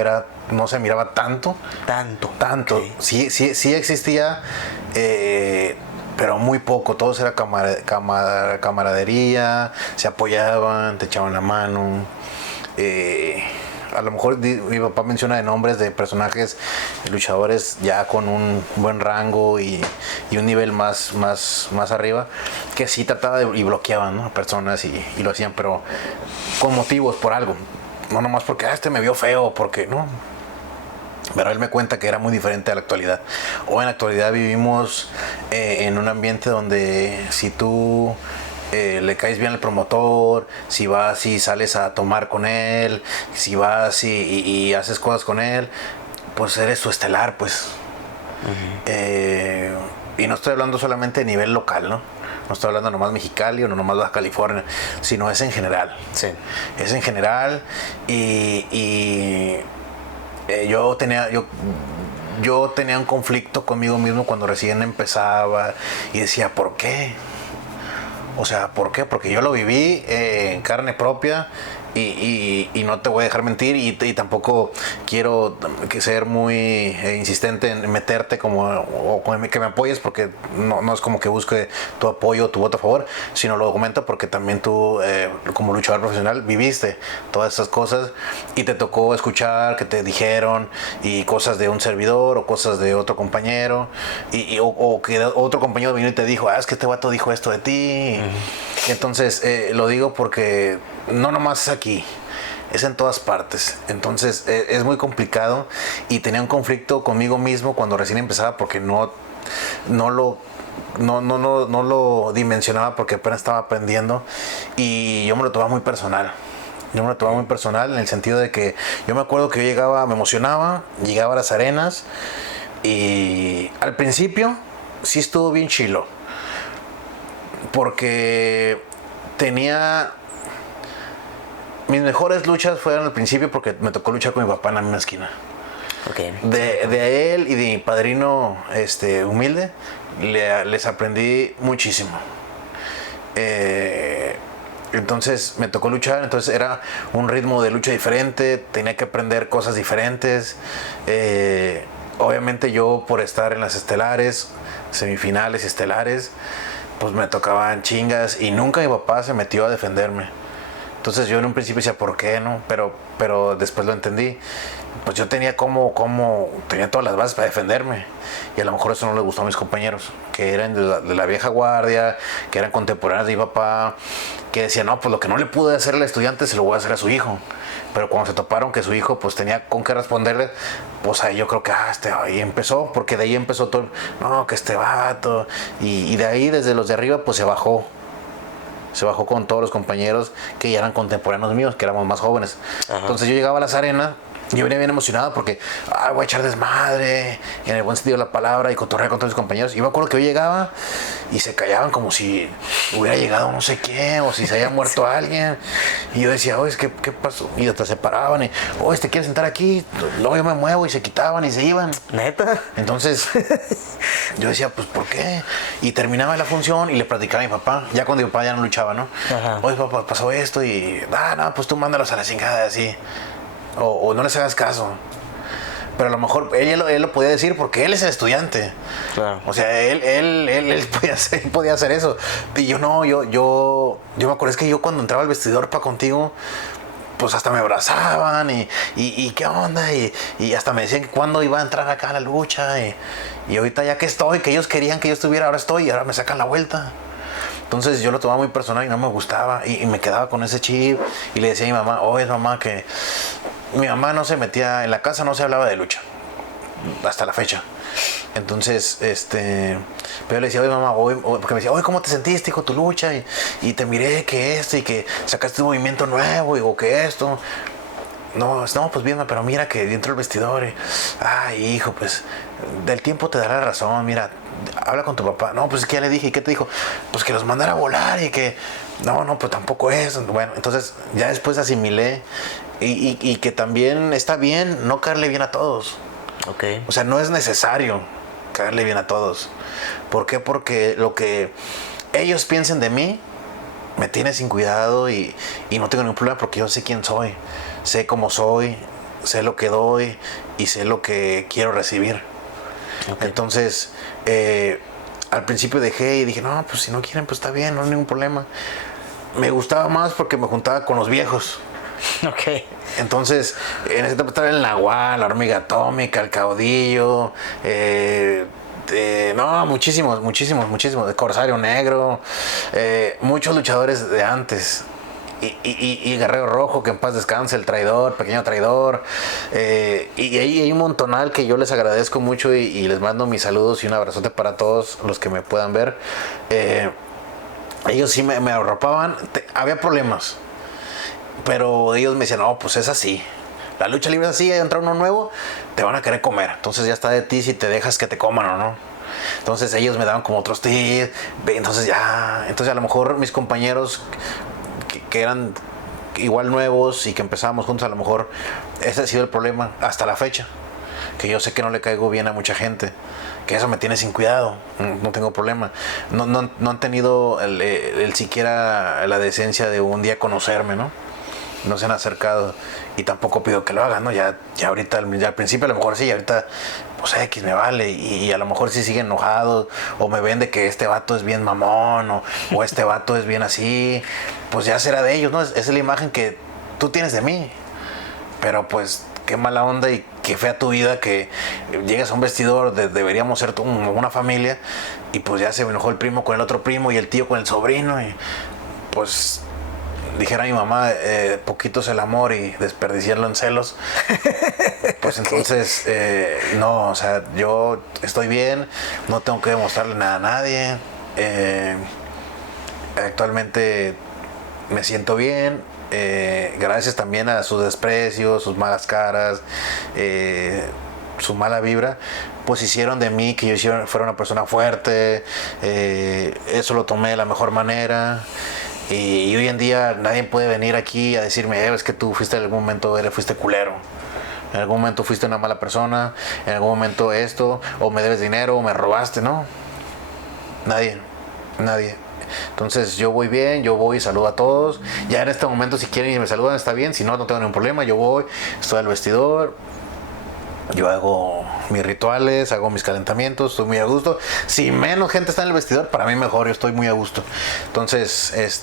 se miraba tanto. Okay. Sí existía, pero muy poco. Todos era camaradería, se apoyaban, te echaban la mano. A lo mejor mi papá menciona de nombres de personajes luchadores ya con un buen rango y un nivel más arriba, que sí trataba y bloqueaban, ¿no?, a personas y lo hacían, pero con motivos, por algo. No nomás porque me vio feo, porque no. Pero él me cuenta que era muy diferente a la actualidad. O en la actualidad vivimos en un ambiente donde si tú le caes bien al promotor, si vas y sales a tomar con él, si vas y haces cosas con él, pues eres su estelar, pues. Y no estoy hablando solamente a nivel local, ¿no? No estoy hablando nomás Mexicali o no nomás Baja California, sino es en general. Sí. Es en general yo tenía un conflicto conmigo mismo cuando recién empezaba y decía, ¿por qué? O sea, ¿por qué? Porque yo lo viví en carne propia y no te voy a dejar mentir y tampoco quiero ser muy insistente en meterte o que me apoyes, porque no es como que busque tu apoyo, tu voto a favor, sino lo comento porque también tú como luchador profesional viviste todas esas cosas y te tocó escuchar que te dijeron y cosas de un servidor o cosas de otro compañero o que otro compañero vino y te dijo, es que este vato dijo esto de ti. Entonces lo digo porque no nomás es aquí, es en todas partes. Entonces es muy complicado y tenía un conflicto conmigo mismo cuando recién empezaba porque no lo dimensionaba porque apenas estaba aprendiendo y yo me lo tomaba muy personal. Yo me lo tomaba muy personal en el sentido de que yo me acuerdo que yo llegaba, me emocionaba, llegaba a las arenas y al principio sí estuvo bien chilo porque tenía... Mis mejores luchas fueron al principio porque me tocó luchar con mi papá en la misma esquina. Okay. De él y de mi padrino humilde les aprendí muchísimo. Entonces me tocó luchar, entonces era un ritmo de lucha diferente, tenía que aprender cosas diferentes. Obviamente yo por estar en las estelares, semifinales estelares, pues me tocaban chingas y nunca mi papá se metió a defenderme. Entonces yo en un principio decía, ¿por qué no? Pero después lo entendí. Pues yo tenía tenía todas las bases para defenderme. Y a lo mejor eso no le gustó a mis compañeros, que eran de la vieja guardia, que eran contemporáneos de mi papá, que decían, no, pues lo que no le pude hacer al estudiante se lo voy a hacer a su hijo. Pero cuando se toparon que su hijo pues tenía con qué responderle, pues ahí yo creo que ahí empezó, porque de ahí empezó todo, no, que este vato. Y de ahí desde los de arriba pues se bajó. se bajó con todos los compañeros que ya eran contemporáneos míos, que éramos más jóvenes. Ajá. Entonces yo llegaba a las arenas. Yo venía bien emocionado porque voy a echar desmadre, en el buen sentido de la palabra, y cotorrear con todos mis compañeros. Y me acuerdo que yo llegaba y se callaban como si hubiera llegado no sé quién, o si se haya muerto alguien. Y yo decía, oye, ¿qué pasó? Y hasta se paraban y, oye, ¿te quieres sentar aquí? Luego yo me muevo y se quitaban y se iban. ¿Neta? Entonces, yo decía, pues, ¿por qué? Y terminaba la función y le platicaba a mi papá, ya cuando mi papá ya no luchaba, ¿no? Ajá. Oye, papá, pasó esto y, no, pues tú mándalos a la chingada, así. O no les hagas caso. Pero a lo mejor él lo podía decir porque él es el estudiante. Claro. O sea, él podía hacer eso. Y yo no, yo me acuerdo, es que yo cuando entraba al vestidor para contigo, pues hasta me abrazaban y qué onda, y hasta me decían que cuándo iba a entrar acá a la lucha. Y ahorita ya que estoy, que ellos querían que yo estuviera, ahora estoy, y ahora me sacan la vuelta. Entonces yo lo tomaba muy personal y no me gustaba, y me quedaba con ese chip, y le decía a mi mamá, oye, mamá, que mi mamá no se metía, en la casa no se hablaba de lucha, hasta la fecha. Entonces, pero yo le decía, oye, mamá, porque me decía, oye, ¿cómo te sentiste con tu lucha? Y te miré que esto, y que sacaste un movimiento nuevo, o que esto. No, pues bien, pero mira que dentro del vestidor, hijo, pues del tiempo te dará la razón, mira, habla con tu papá. No, pues es que ya le dije, ¿y qué te dijo? Pues que los mandara a volar, y que no, pues tampoco es. Bueno, entonces ya después asimilé, y que también está bien no caerle bien a todos. Okay. O sea, no es necesario caerle bien a todos. ¿Por qué? Porque lo que ellos piensen de mí me tiene sin cuidado, y no tengo ningún problema, porque yo sé quién soy, sé cómo soy, sé lo que doy y sé lo que quiero recibir. Okay. Entonces, al principio dejé y dije, no, pues si no quieren, pues está bien, no hay ningún problema. Me gustaba más porque me juntaba con los viejos. Ok. Entonces, en ese tiempo estaba el Nahual, la Hormiga Atómica, el Caudillo, muchísimos, de Corsario Negro, muchos luchadores de antes. Y Guerrero Rojo, que en paz descanse, el Traidor, Pequeño Traidor, y ahí hay un montonal que yo les agradezco mucho, y les mando mis saludos y un abrazote para todos los que me puedan ver. Ellos sí me arropaban, había problemas, pero ellos me decían, no, pues es así, la lucha libre es así, entra uno nuevo, te van a querer comer, entonces ya está de ti si te dejas que te coman o no. Entonces ellos me daban como otros tips, entonces a lo mejor mis compañeros que eran igual nuevos y que empezábamos juntos, a lo mejor ese ha sido el problema hasta la fecha, que yo sé que no le caigo bien a mucha gente, que eso me tiene sin cuidado, no tengo problema, no han tenido el siquiera la decencia de un día conocerme, no se han acercado, y tampoco pido que lo hagan, ¿no? Ya ahorita, ya al principio a lo mejor sí, ahorita pues X me vale, y a lo mejor sí siguen enojados, o me ven de que este vato es bien mamón, o este vato es bien así, pues ya será de ellos, ¿no? Es la imagen que tú tienes de mí, pero pues qué mala onda y qué fea tu vida que llegas a un vestidor, deberíamos ser una familia, y pues ya se enojó el primo con el otro primo y el tío con el sobrino, y pues dijera mi mamá, poquito es el amor y desperdiciarlo en celos. Pues entonces, no, o sea, yo estoy bien, no tengo que demostrarle nada a nadie. Actualmente me siento bien, gracias también a sus desprecios, sus malas caras, su mala vibra, pues hicieron de mí que yo fuera una persona fuerte. Eso lo tomé de la mejor manera. Y hoy en día nadie puede venir aquí a decirme, es que tú fuiste en algún momento, fuiste culero. En algún momento fuiste una mala persona, en algún momento esto, o me debes dinero, o me robaste, ¿no? Nadie. Entonces yo voy bien, yo voy y saludo a todos. Ya en este momento si quieren y me saludan está bien, si no, no tengo ningún problema, yo voy, estoy al vestidor. Yo hago mis rituales, hago mis calentamientos, estoy muy a gusto. Si menos gente está en el vestidor, para mí mejor, yo estoy muy a gusto. Entonces,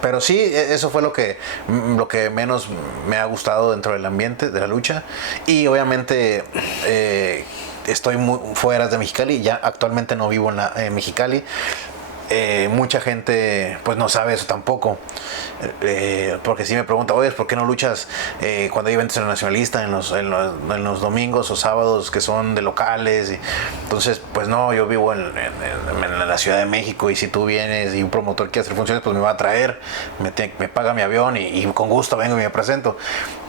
pero sí, eso fue lo que menos me ha gustado dentro del ambiente de la lucha. Y obviamente estoy muy fuera de Mexicali, ya actualmente no vivo en Mexicali. mucha gente pues no sabe eso tampoco, porque si me pregunta, oye, ¿por qué no luchas cuando hay eventos en el Nacionalista en los domingos o sábados que son de locales? Entonces pues no, yo vivo en la Ciudad de México, y si tú vienes y un promotor quiere hacer funciones, pues me va a traer, me paga mi avión y con gusto vengo y me presento.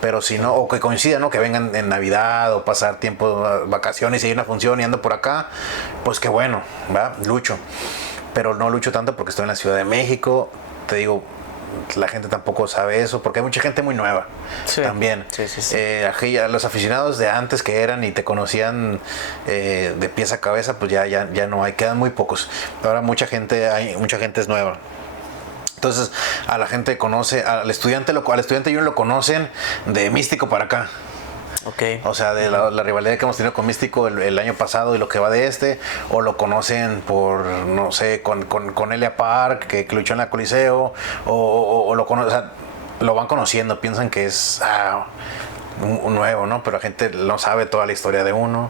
Pero si no, o que coincida, ¿no? Que vengan en Navidad o pasar tiempo, vacaciones, y hay una función y ando por acá, pues qué bueno, ¿va? Lucho. Pero no lucho tanto porque estoy en la Ciudad de México. Te digo, la gente tampoco sabe eso, porque hay mucha gente muy nueva, sí, también. Sí. Los aficionados de antes que eran y te conocían de pies a cabeza, pues ya no hay, quedan muy pocos. Ahora mucha gente es nueva. Entonces a la gente conoce, al estudiante yo lo conocen de Místico para acá. Okay. O sea, de la rivalidad que hemos tenido con Místico el año pasado y lo que va de o lo conocen por, no sé, con Elia Park, que luchó en la Coliseo, o lo conocen, o sea, lo van conociendo, piensan que es un nuevo, ¿no? Pero la gente no sabe toda la historia de uno.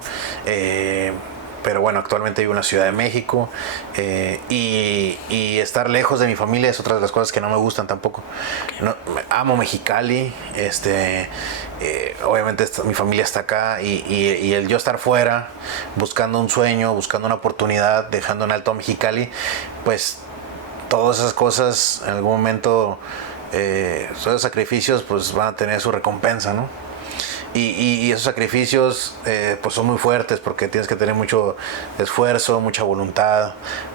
Pero bueno, actualmente vivo en la Ciudad de México, y estar lejos de mi familia es otra de las cosas que no me gustan tampoco. No, amo Mexicali, obviamente mi familia está acá, y el yo estar fuera, buscando un sueño, buscando una oportunidad, dejando en alto a Mexicali, pues todas esas cosas en algún momento, esos sacrificios pues van a tener su recompensa, ¿no? Y esos sacrificios pues son muy fuertes, porque tienes que tener mucho esfuerzo, mucha voluntad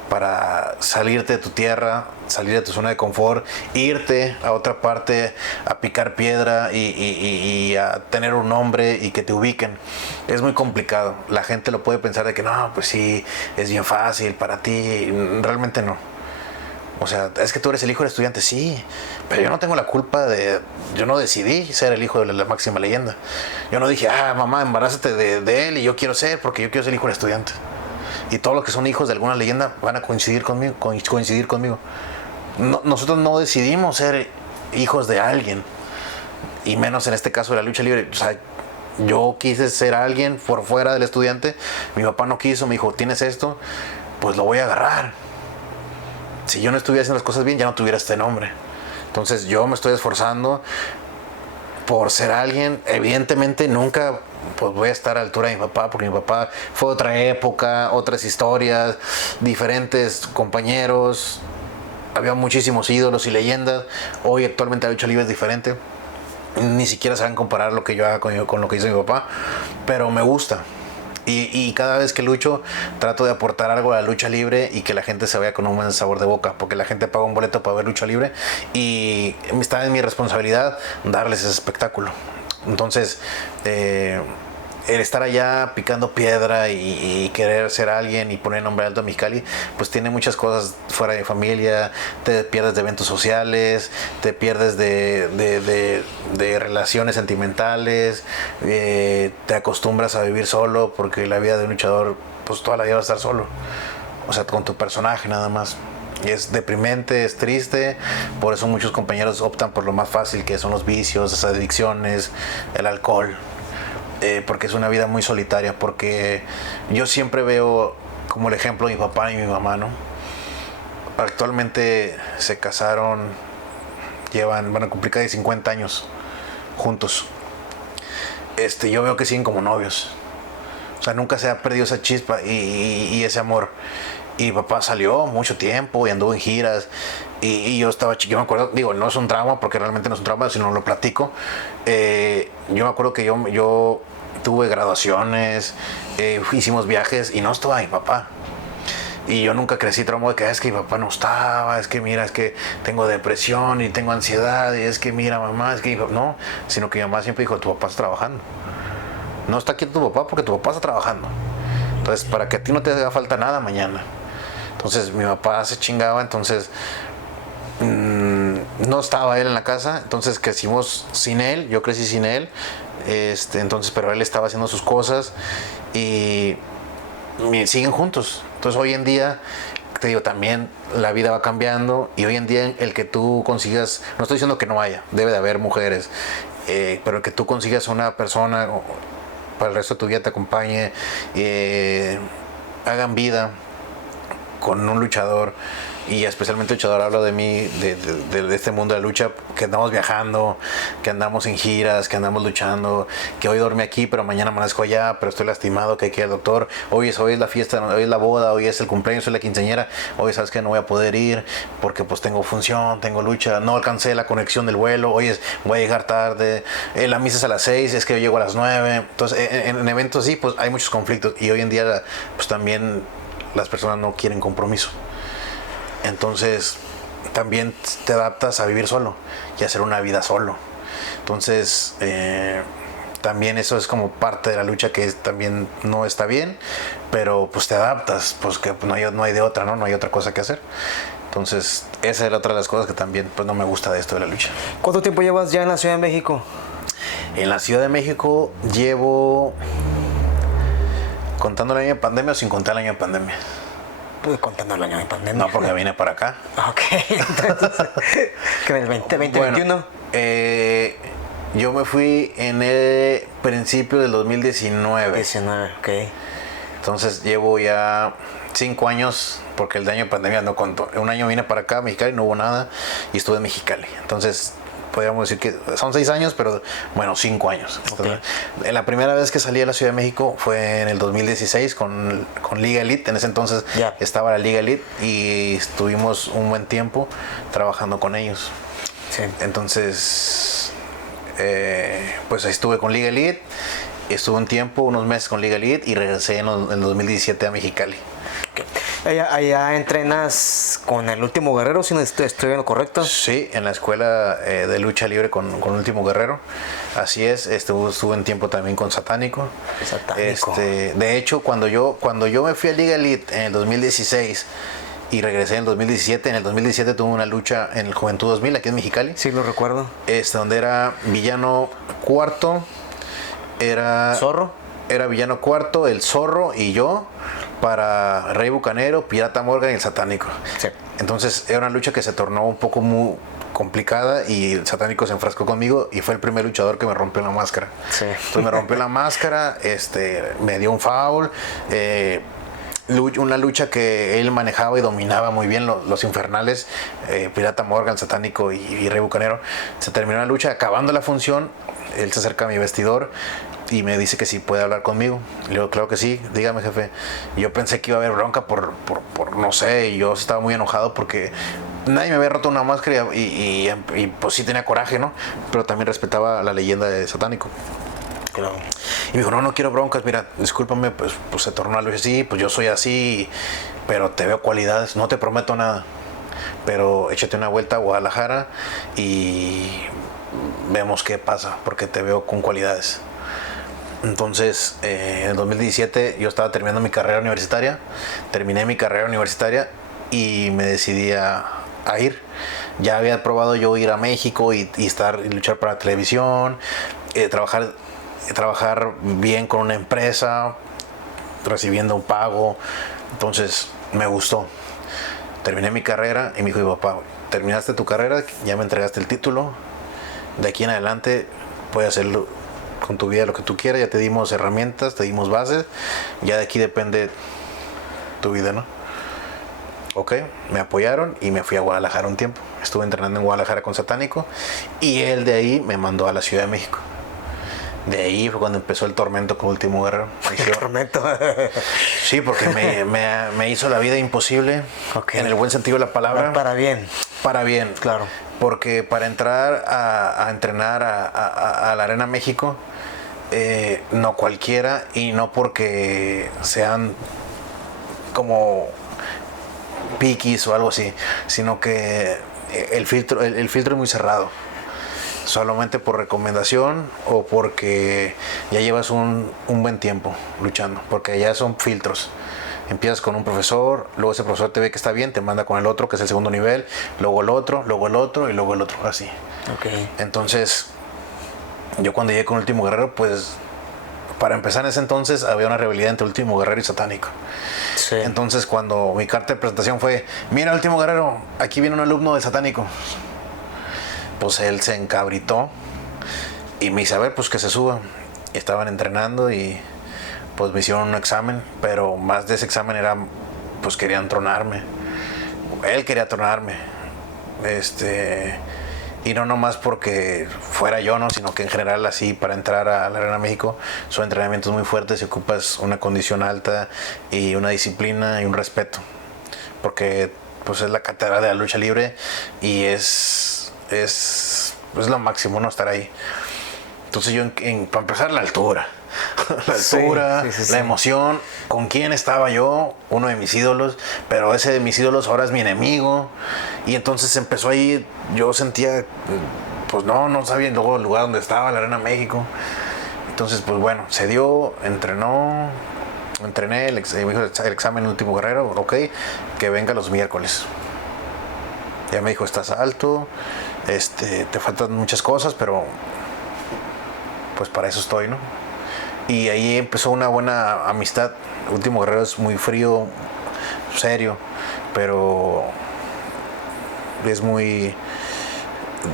para salirte de tu tierra, salir de tu zona de confort, irte a otra parte a picar piedra y a tener un nombre y que te ubiquen. Es muy complicado. La gente lo puede pensar de que no, pues sí, es bien fácil para ti. Realmente no. O sea, es que tú eres el hijo del estudiante, sí, pero yo no tengo la culpa yo no decidí ser el hijo de la máxima leyenda. Yo no dije, mamá, embarázate de él y yo quiero ser, porque yo quiero ser el hijo del estudiante. Y todos los que son hijos de alguna leyenda van a coincidir conmigo. No, nosotros no decidimos ser hijos de alguien, y menos en este caso de la lucha libre. O sea, yo quise ser alguien por fuera del estudiante, mi papá no quiso, me dijo, tienes esto, pues lo voy a agarrar. Si yo no estuviera haciendo las cosas bien, ya no tuviera este nombre. Entonces yo me estoy esforzando por ser alguien. Evidentemente nunca pues voy a estar a la altura de mi papá, porque mi papá fue otra época, otras historias, diferentes compañeros, había muchísimos ídolos y leyendas. Hoy actualmente la lucha libre es diferente. Ni siquiera se van a comparar lo que yo hago con lo que hizo mi papá, pero me gusta. Y cada vez que lucho trato de aportar algo a la lucha libre y que la gente se vaya con un buen sabor de boca, porque la gente paga un boleto para ver lucha libre y está en mi responsabilidad darles ese espectáculo. Entonces el estar allá picando piedra y querer ser alguien y poner nombre alto a Mexicali, pues tiene muchas cosas fuera de familia. Te pierdes de eventos sociales, te pierdes de relaciones sentimentales, te acostumbras a vivir solo, porque la vida de un luchador pues toda la vida va a estar solo, o sea, con tu personaje nada más. Y es deprimente, es triste. Por eso muchos compañeros optan por lo más fácil, que son los vicios, las adicciones, el alcohol, porque es una vida muy solitaria. Porque yo siempre veo como el ejemplo de mi papá y mi mamá, ¿no? Actualmente se casaron, van a cumplir casi 50 años juntos. Yo veo que siguen como novios. O sea, nunca se ha perdido esa chispa y ese amor. Y mi papá salió mucho tiempo y anduvo en giras. Y yo estaba chiquito, me acuerdo, digo, no es un trauma, porque realmente no es un trauma, sino lo platico. Yo me acuerdo que yo tuve graduaciones, hicimos viajes y no estaba mi papá. Y yo nunca crecí traumado de que es que mi papá no estaba, es que mira, es que tengo depresión y tengo ansiedad, y es que mira, mamá, es que no, sino que mi mamá siempre dijo, tu papá está trabajando. No está aquí tu papá porque tu papá está trabajando. Entonces, para que a ti no te haga falta nada mañana. Entonces mi papá se chingaba, entonces no estaba él en la casa, entonces crecimos sin él, yo crecí sin él, entonces, pero él estaba haciendo sus cosas y siguen juntos. Entonces hoy en día, te digo, también la vida va cambiando, y hoy en día el que tú consigas, no estoy diciendo que no haya, debe de haber mujeres, pero el que tú consigas una persona para el resto de tu vida te acompañe, hagan vida, con un luchador, y especialmente luchador, hablo de mí, de este mundo de la lucha, que andamos viajando, que andamos en giras, que andamos luchando, que hoy dormí aquí, pero mañana amanezco allá, pero estoy lastimado, que hay que ir al doctor, hoy es la fiesta, hoy es la boda, hoy es el cumpleaños, hoy es la quinceañera, hoy sabes que no voy a poder ir porque pues tengo función, tengo lucha, no alcancé la conexión del vuelo, voy a llegar tarde, la misa es a las 6, es que yo llego a las 9, entonces en eventos sí, pues hay muchos conflictos, y hoy en día pues también las personas no quieren compromiso. Entonces también te adaptas a vivir solo y a hacer una vida solo. Entonces también eso es como parte de la lucha, que también no está bien, pero pues te adaptas, pues que no hay de otra, no hay otra cosa que hacer. Entonces esa era otra de las cosas que también pues no me gusta de esto de la lucha. ¿Cuánto tiempo llevas ya en la Ciudad de México? En la Ciudad de México llevo, contando el año de pandemia o sin contar el año de pandemia. Pues contando el año de pandemia. No, porque vine para acá. Ok, entonces, ¿qué en el 2021? Yo me fui en el principio del 2019. 19, ok. Entonces llevo ya 5 años, porque el año de pandemia no contó. Un año vine para acá, a Mexicali, no hubo nada, y estuve en Mexicali. Entonces podríamos decir que son 6 años, pero bueno, 5 años. Okay. La primera vez que salí a la Ciudad de México fue en el 2016 con Liga Elite. En ese entonces estaba la Liga Elite y estuvimos un buen tiempo trabajando con ellos. Sí. Entonces, pues estuve con Liga Elite, estuve un tiempo, unos meses con Liga Elite, y regresé en el 2017 a Mexicali. Allá entrenas con el Último Guerrero, si no estoy en lo correcto. Sí, en la escuela de lucha libre con Último Guerrero. Así es, estuve un tiempo también con Satánico. De hecho, cuando yo me fui a Liga Elite en el 2016 y regresé en el 2017, en el 2017 tuve una lucha en el Juventud 2000 aquí en Mexicali. Sí, lo recuerdo. Donde era villano cuarto, ¿Zorro? Era villano cuarto, el Zorro y yo, para Rey Bucanero, Pirata Morgan y el Satánico. Sí. Entonces era una lucha que se tornó un poco muy complicada, y el Satánico se enfrascó conmigo y fue el primer luchador que me rompió la máscara. Sí. Entonces me rompió la máscara, me dio un foul, una lucha que él manejaba y dominaba muy bien, los infernales, Pirata Morgan, Satánico y Rey Bucanero. Se terminó la lucha, acabando la función, él se acerca a mi vestidor y me dice que si puede hablar conmigo. Le digo, claro que sí, dígame, jefe. Y yo pensé que iba a haber bronca por no sé, y yo estaba muy enojado porque nadie me había roto una máscara, y pues sí tenía coraje, ¿no? Pero también respetaba la leyenda de Satánico. Claro. Y me dijo, no quiero broncas, mira, discúlpame, pues se tornó la lucha así, pues yo soy así, pero te veo cualidades, no te prometo nada, pero échate una vuelta a Guadalajara y vemos qué pasa, porque te veo con cualidades. Entonces, en el 2017 yo estaba terminando mi carrera universitaria, terminé mi carrera universitaria y me decidí a ir. Ya había probado yo ir a México y luchar para la televisión, trabajar bien con una empresa, recibiendo un pago. Entonces me gustó. Terminé mi carrera y me dijo, papá, terminaste tu carrera, ya me entregaste el título, de aquí en adelante puedes hacerlo con tu vida lo que tú quieras, ya te dimos herramientas, te dimos bases, ya de aquí depende tu vida, ¿no? Ok, me apoyaron y me fui a Guadalajara un tiempo. Estuve entrenando en Guadalajara con Satánico, y él de ahí me mandó a la Ciudad de México. De ahí fue cuando empezó el tormento con Último Guerrero. ¿El tormento? Sí, porque me hizo la vida imposible, okay, en el buen sentido de la palabra. Para bien. Para bien. Claro. Porque para entrar a entrenar a la Arena México, no cualquiera, y no porque sean como piquis o algo así, sino que el filtro es muy cerrado. Solamente por recomendación o porque ya llevas un buen tiempo luchando, porque ya son filtros. Empiezas con un profesor, luego ese profesor te ve que está bien, te manda con el otro, que es el segundo nivel, luego el otro, luego el otro y luego el otro, así. Okay. Entonces, yo cuando llegué con Último Guerrero, pues para empezar en ese entonces había una rivalidad entre Último Guerrero y Satánico. Sí. Entonces cuando mi carta de presentación fue, mira, Último Guerrero, aquí viene un alumno de Satánico. Pues él se encabritó y me dice, a ver, pues que se suba. Estaban entrenando y pues me hicieron un examen, pero más de ese examen era pues querían tronarme. Él quería tronarme. Y no nomás porque fuera yo, ¿no? Sino que en general así para entrar a la Arena México son entrenamientos muy fuertes y ocupas una condición alta y una disciplina y un respeto. Porque pues es la catedral de la lucha libre y es lo máximo, ¿no? Estar ahí. Entonces yo, para empezar, la altura. La altura, la emoción, con quién estaba yo, uno de mis ídolos, pero ese de mis ídolos ahora es mi enemigo. Y entonces empezó ahí, yo sentía, pues no sabía luego el lugar donde estaba, la Arena México. Entonces, pues bueno, se dio, entrené, me dijo el examen último guerrero, ok, que venga los miércoles. Ya me dijo, estás alto, te faltan muchas cosas, pero pues para eso estoy, ¿no? Y ahí empezó una buena amistad. El último guerrero es muy frío, serio, pero es muy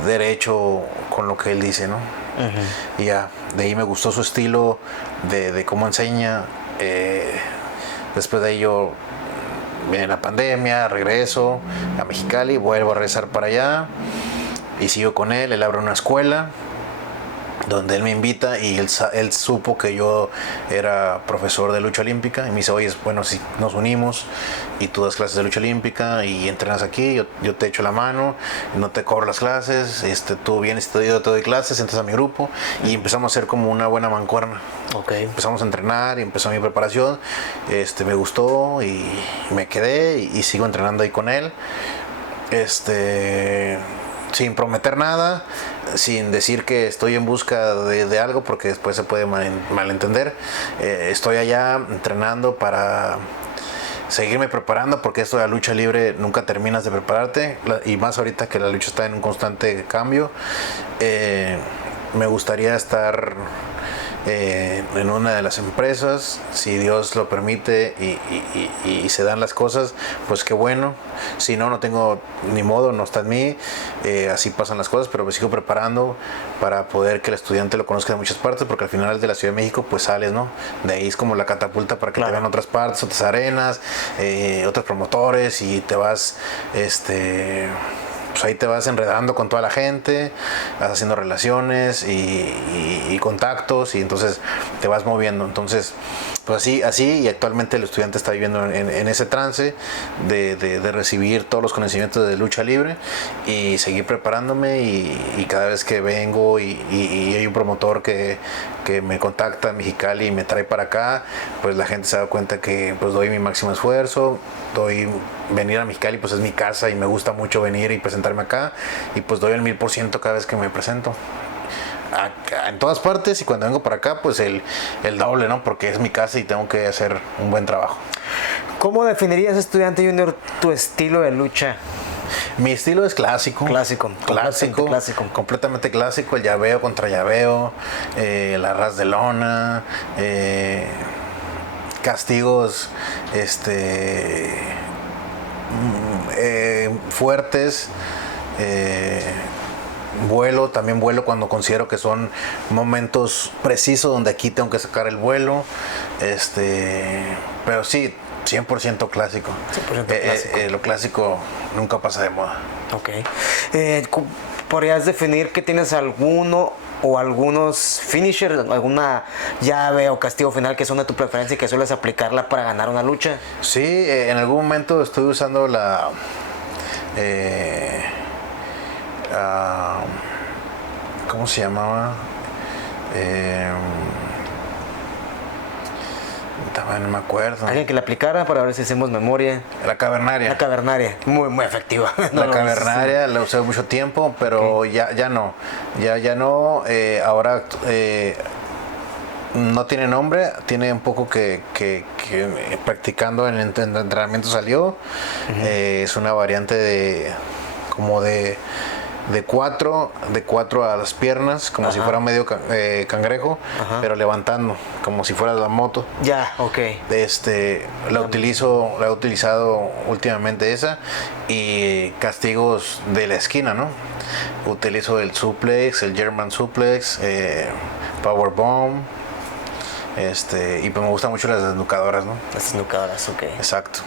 derecho con lo que él dice, ¿no? Uh-huh. Y ya, de ahí me gustó su estilo de cómo enseña. Después de ello viene la pandemia, regreso a Mexicali, vuelvo a regresar para allá y sigo con él abre una escuela donde él me invita y él supo que yo era profesor de lucha olímpica y me dice, oye, bueno, si nos unimos y tú das clases de lucha olímpica y entrenas aquí, yo te echo la mano, no te cobro las clases, tú vienes y te doy clases, entras a mi grupo y empezamos a hacer como una buena mancuerna. Okay. Empezamos a entrenar y empezó mi preparación, me gustó y me quedé y sigo entrenando ahí con él. Sin prometer nada, sin decir que estoy en busca de algo, porque después se puede malentender. Estoy allá entrenando para seguirme preparando, porque esto de la lucha libre nunca terminas de prepararte, y más ahorita que la lucha está en un constante cambio. Me gustaría estar en una de las empresas, si Dios lo permite y se dan las cosas, pues qué bueno. Si no tengo ni modo, no está en mí, así pasan las cosas, pero me sigo preparando para poder que el estudiante lo conozca de muchas partes, porque al final de la Ciudad de México pues sales, ¿no? De ahí es como la catapulta para que te vean otras partes, otras arenas, otros promotores, y te vas pues ahí te vas enredando con toda la gente, vas haciendo relaciones y contactos, y entonces te vas moviendo. Entonces, pues así, y actualmente el estudiante está viviendo en ese trance de recibir todos los conocimientos de lucha libre y seguir preparándome, y cada vez que vengo y hay un promotor que me contacta en Mexicali y me trae para acá, pues la gente se da cuenta que pues doy mi máximo esfuerzo, venir a Mexicali pues es mi casa y me gusta mucho venir y presentarme acá, y pues doy el 1000% cada vez que me presento acá, en todas partes, y cuando vengo para acá pues el doble, ¿no? Porque es mi casa y tengo que hacer un buen trabajo. ¿Cómo definirías, Estudiante Junior, tu estilo de lucha? Mi estilo es clásico, completamente clásico, el llaveo contra llaveo, la ras de lona, castigos fuertes, también vuelo cuando considero que son momentos precisos donde aquí tengo que sacar el vuelo, pero sí, 100% clásico. 100% clásico. Lo clásico nunca pasa de moda. Ok. ¿Podrías definir que tienes alguno o algunos finishers, alguna llave o castigo final que son de tu preferencia y que sueles aplicarla para ganar una lucha? Sí, en algún momento estoy usando la... ¿cómo se llamaba? No me acuerdo. Alguien que la aplicara para ver si hacemos memoria. La cavernaria. La cavernaria, muy efectiva. La cavernaria la usé mucho tiempo, pero okay. ya no. Ya no. Ahora no tiene nombre, tiene un poco que practicando en el entrenamiento salió. Uh-huh. Es una variante de 4 a las piernas, como si fuera medio cangrejo, pero levantando, como si fuera la moto. Ya, ok. La he utilizado últimamente esa, y castigos de la esquina, ¿no? Utilizo el suplex, el German suplex, powerbomb, y pues me gustan mucho las desnucadoras, ¿no? Las desnucadoras, ok. Exacto.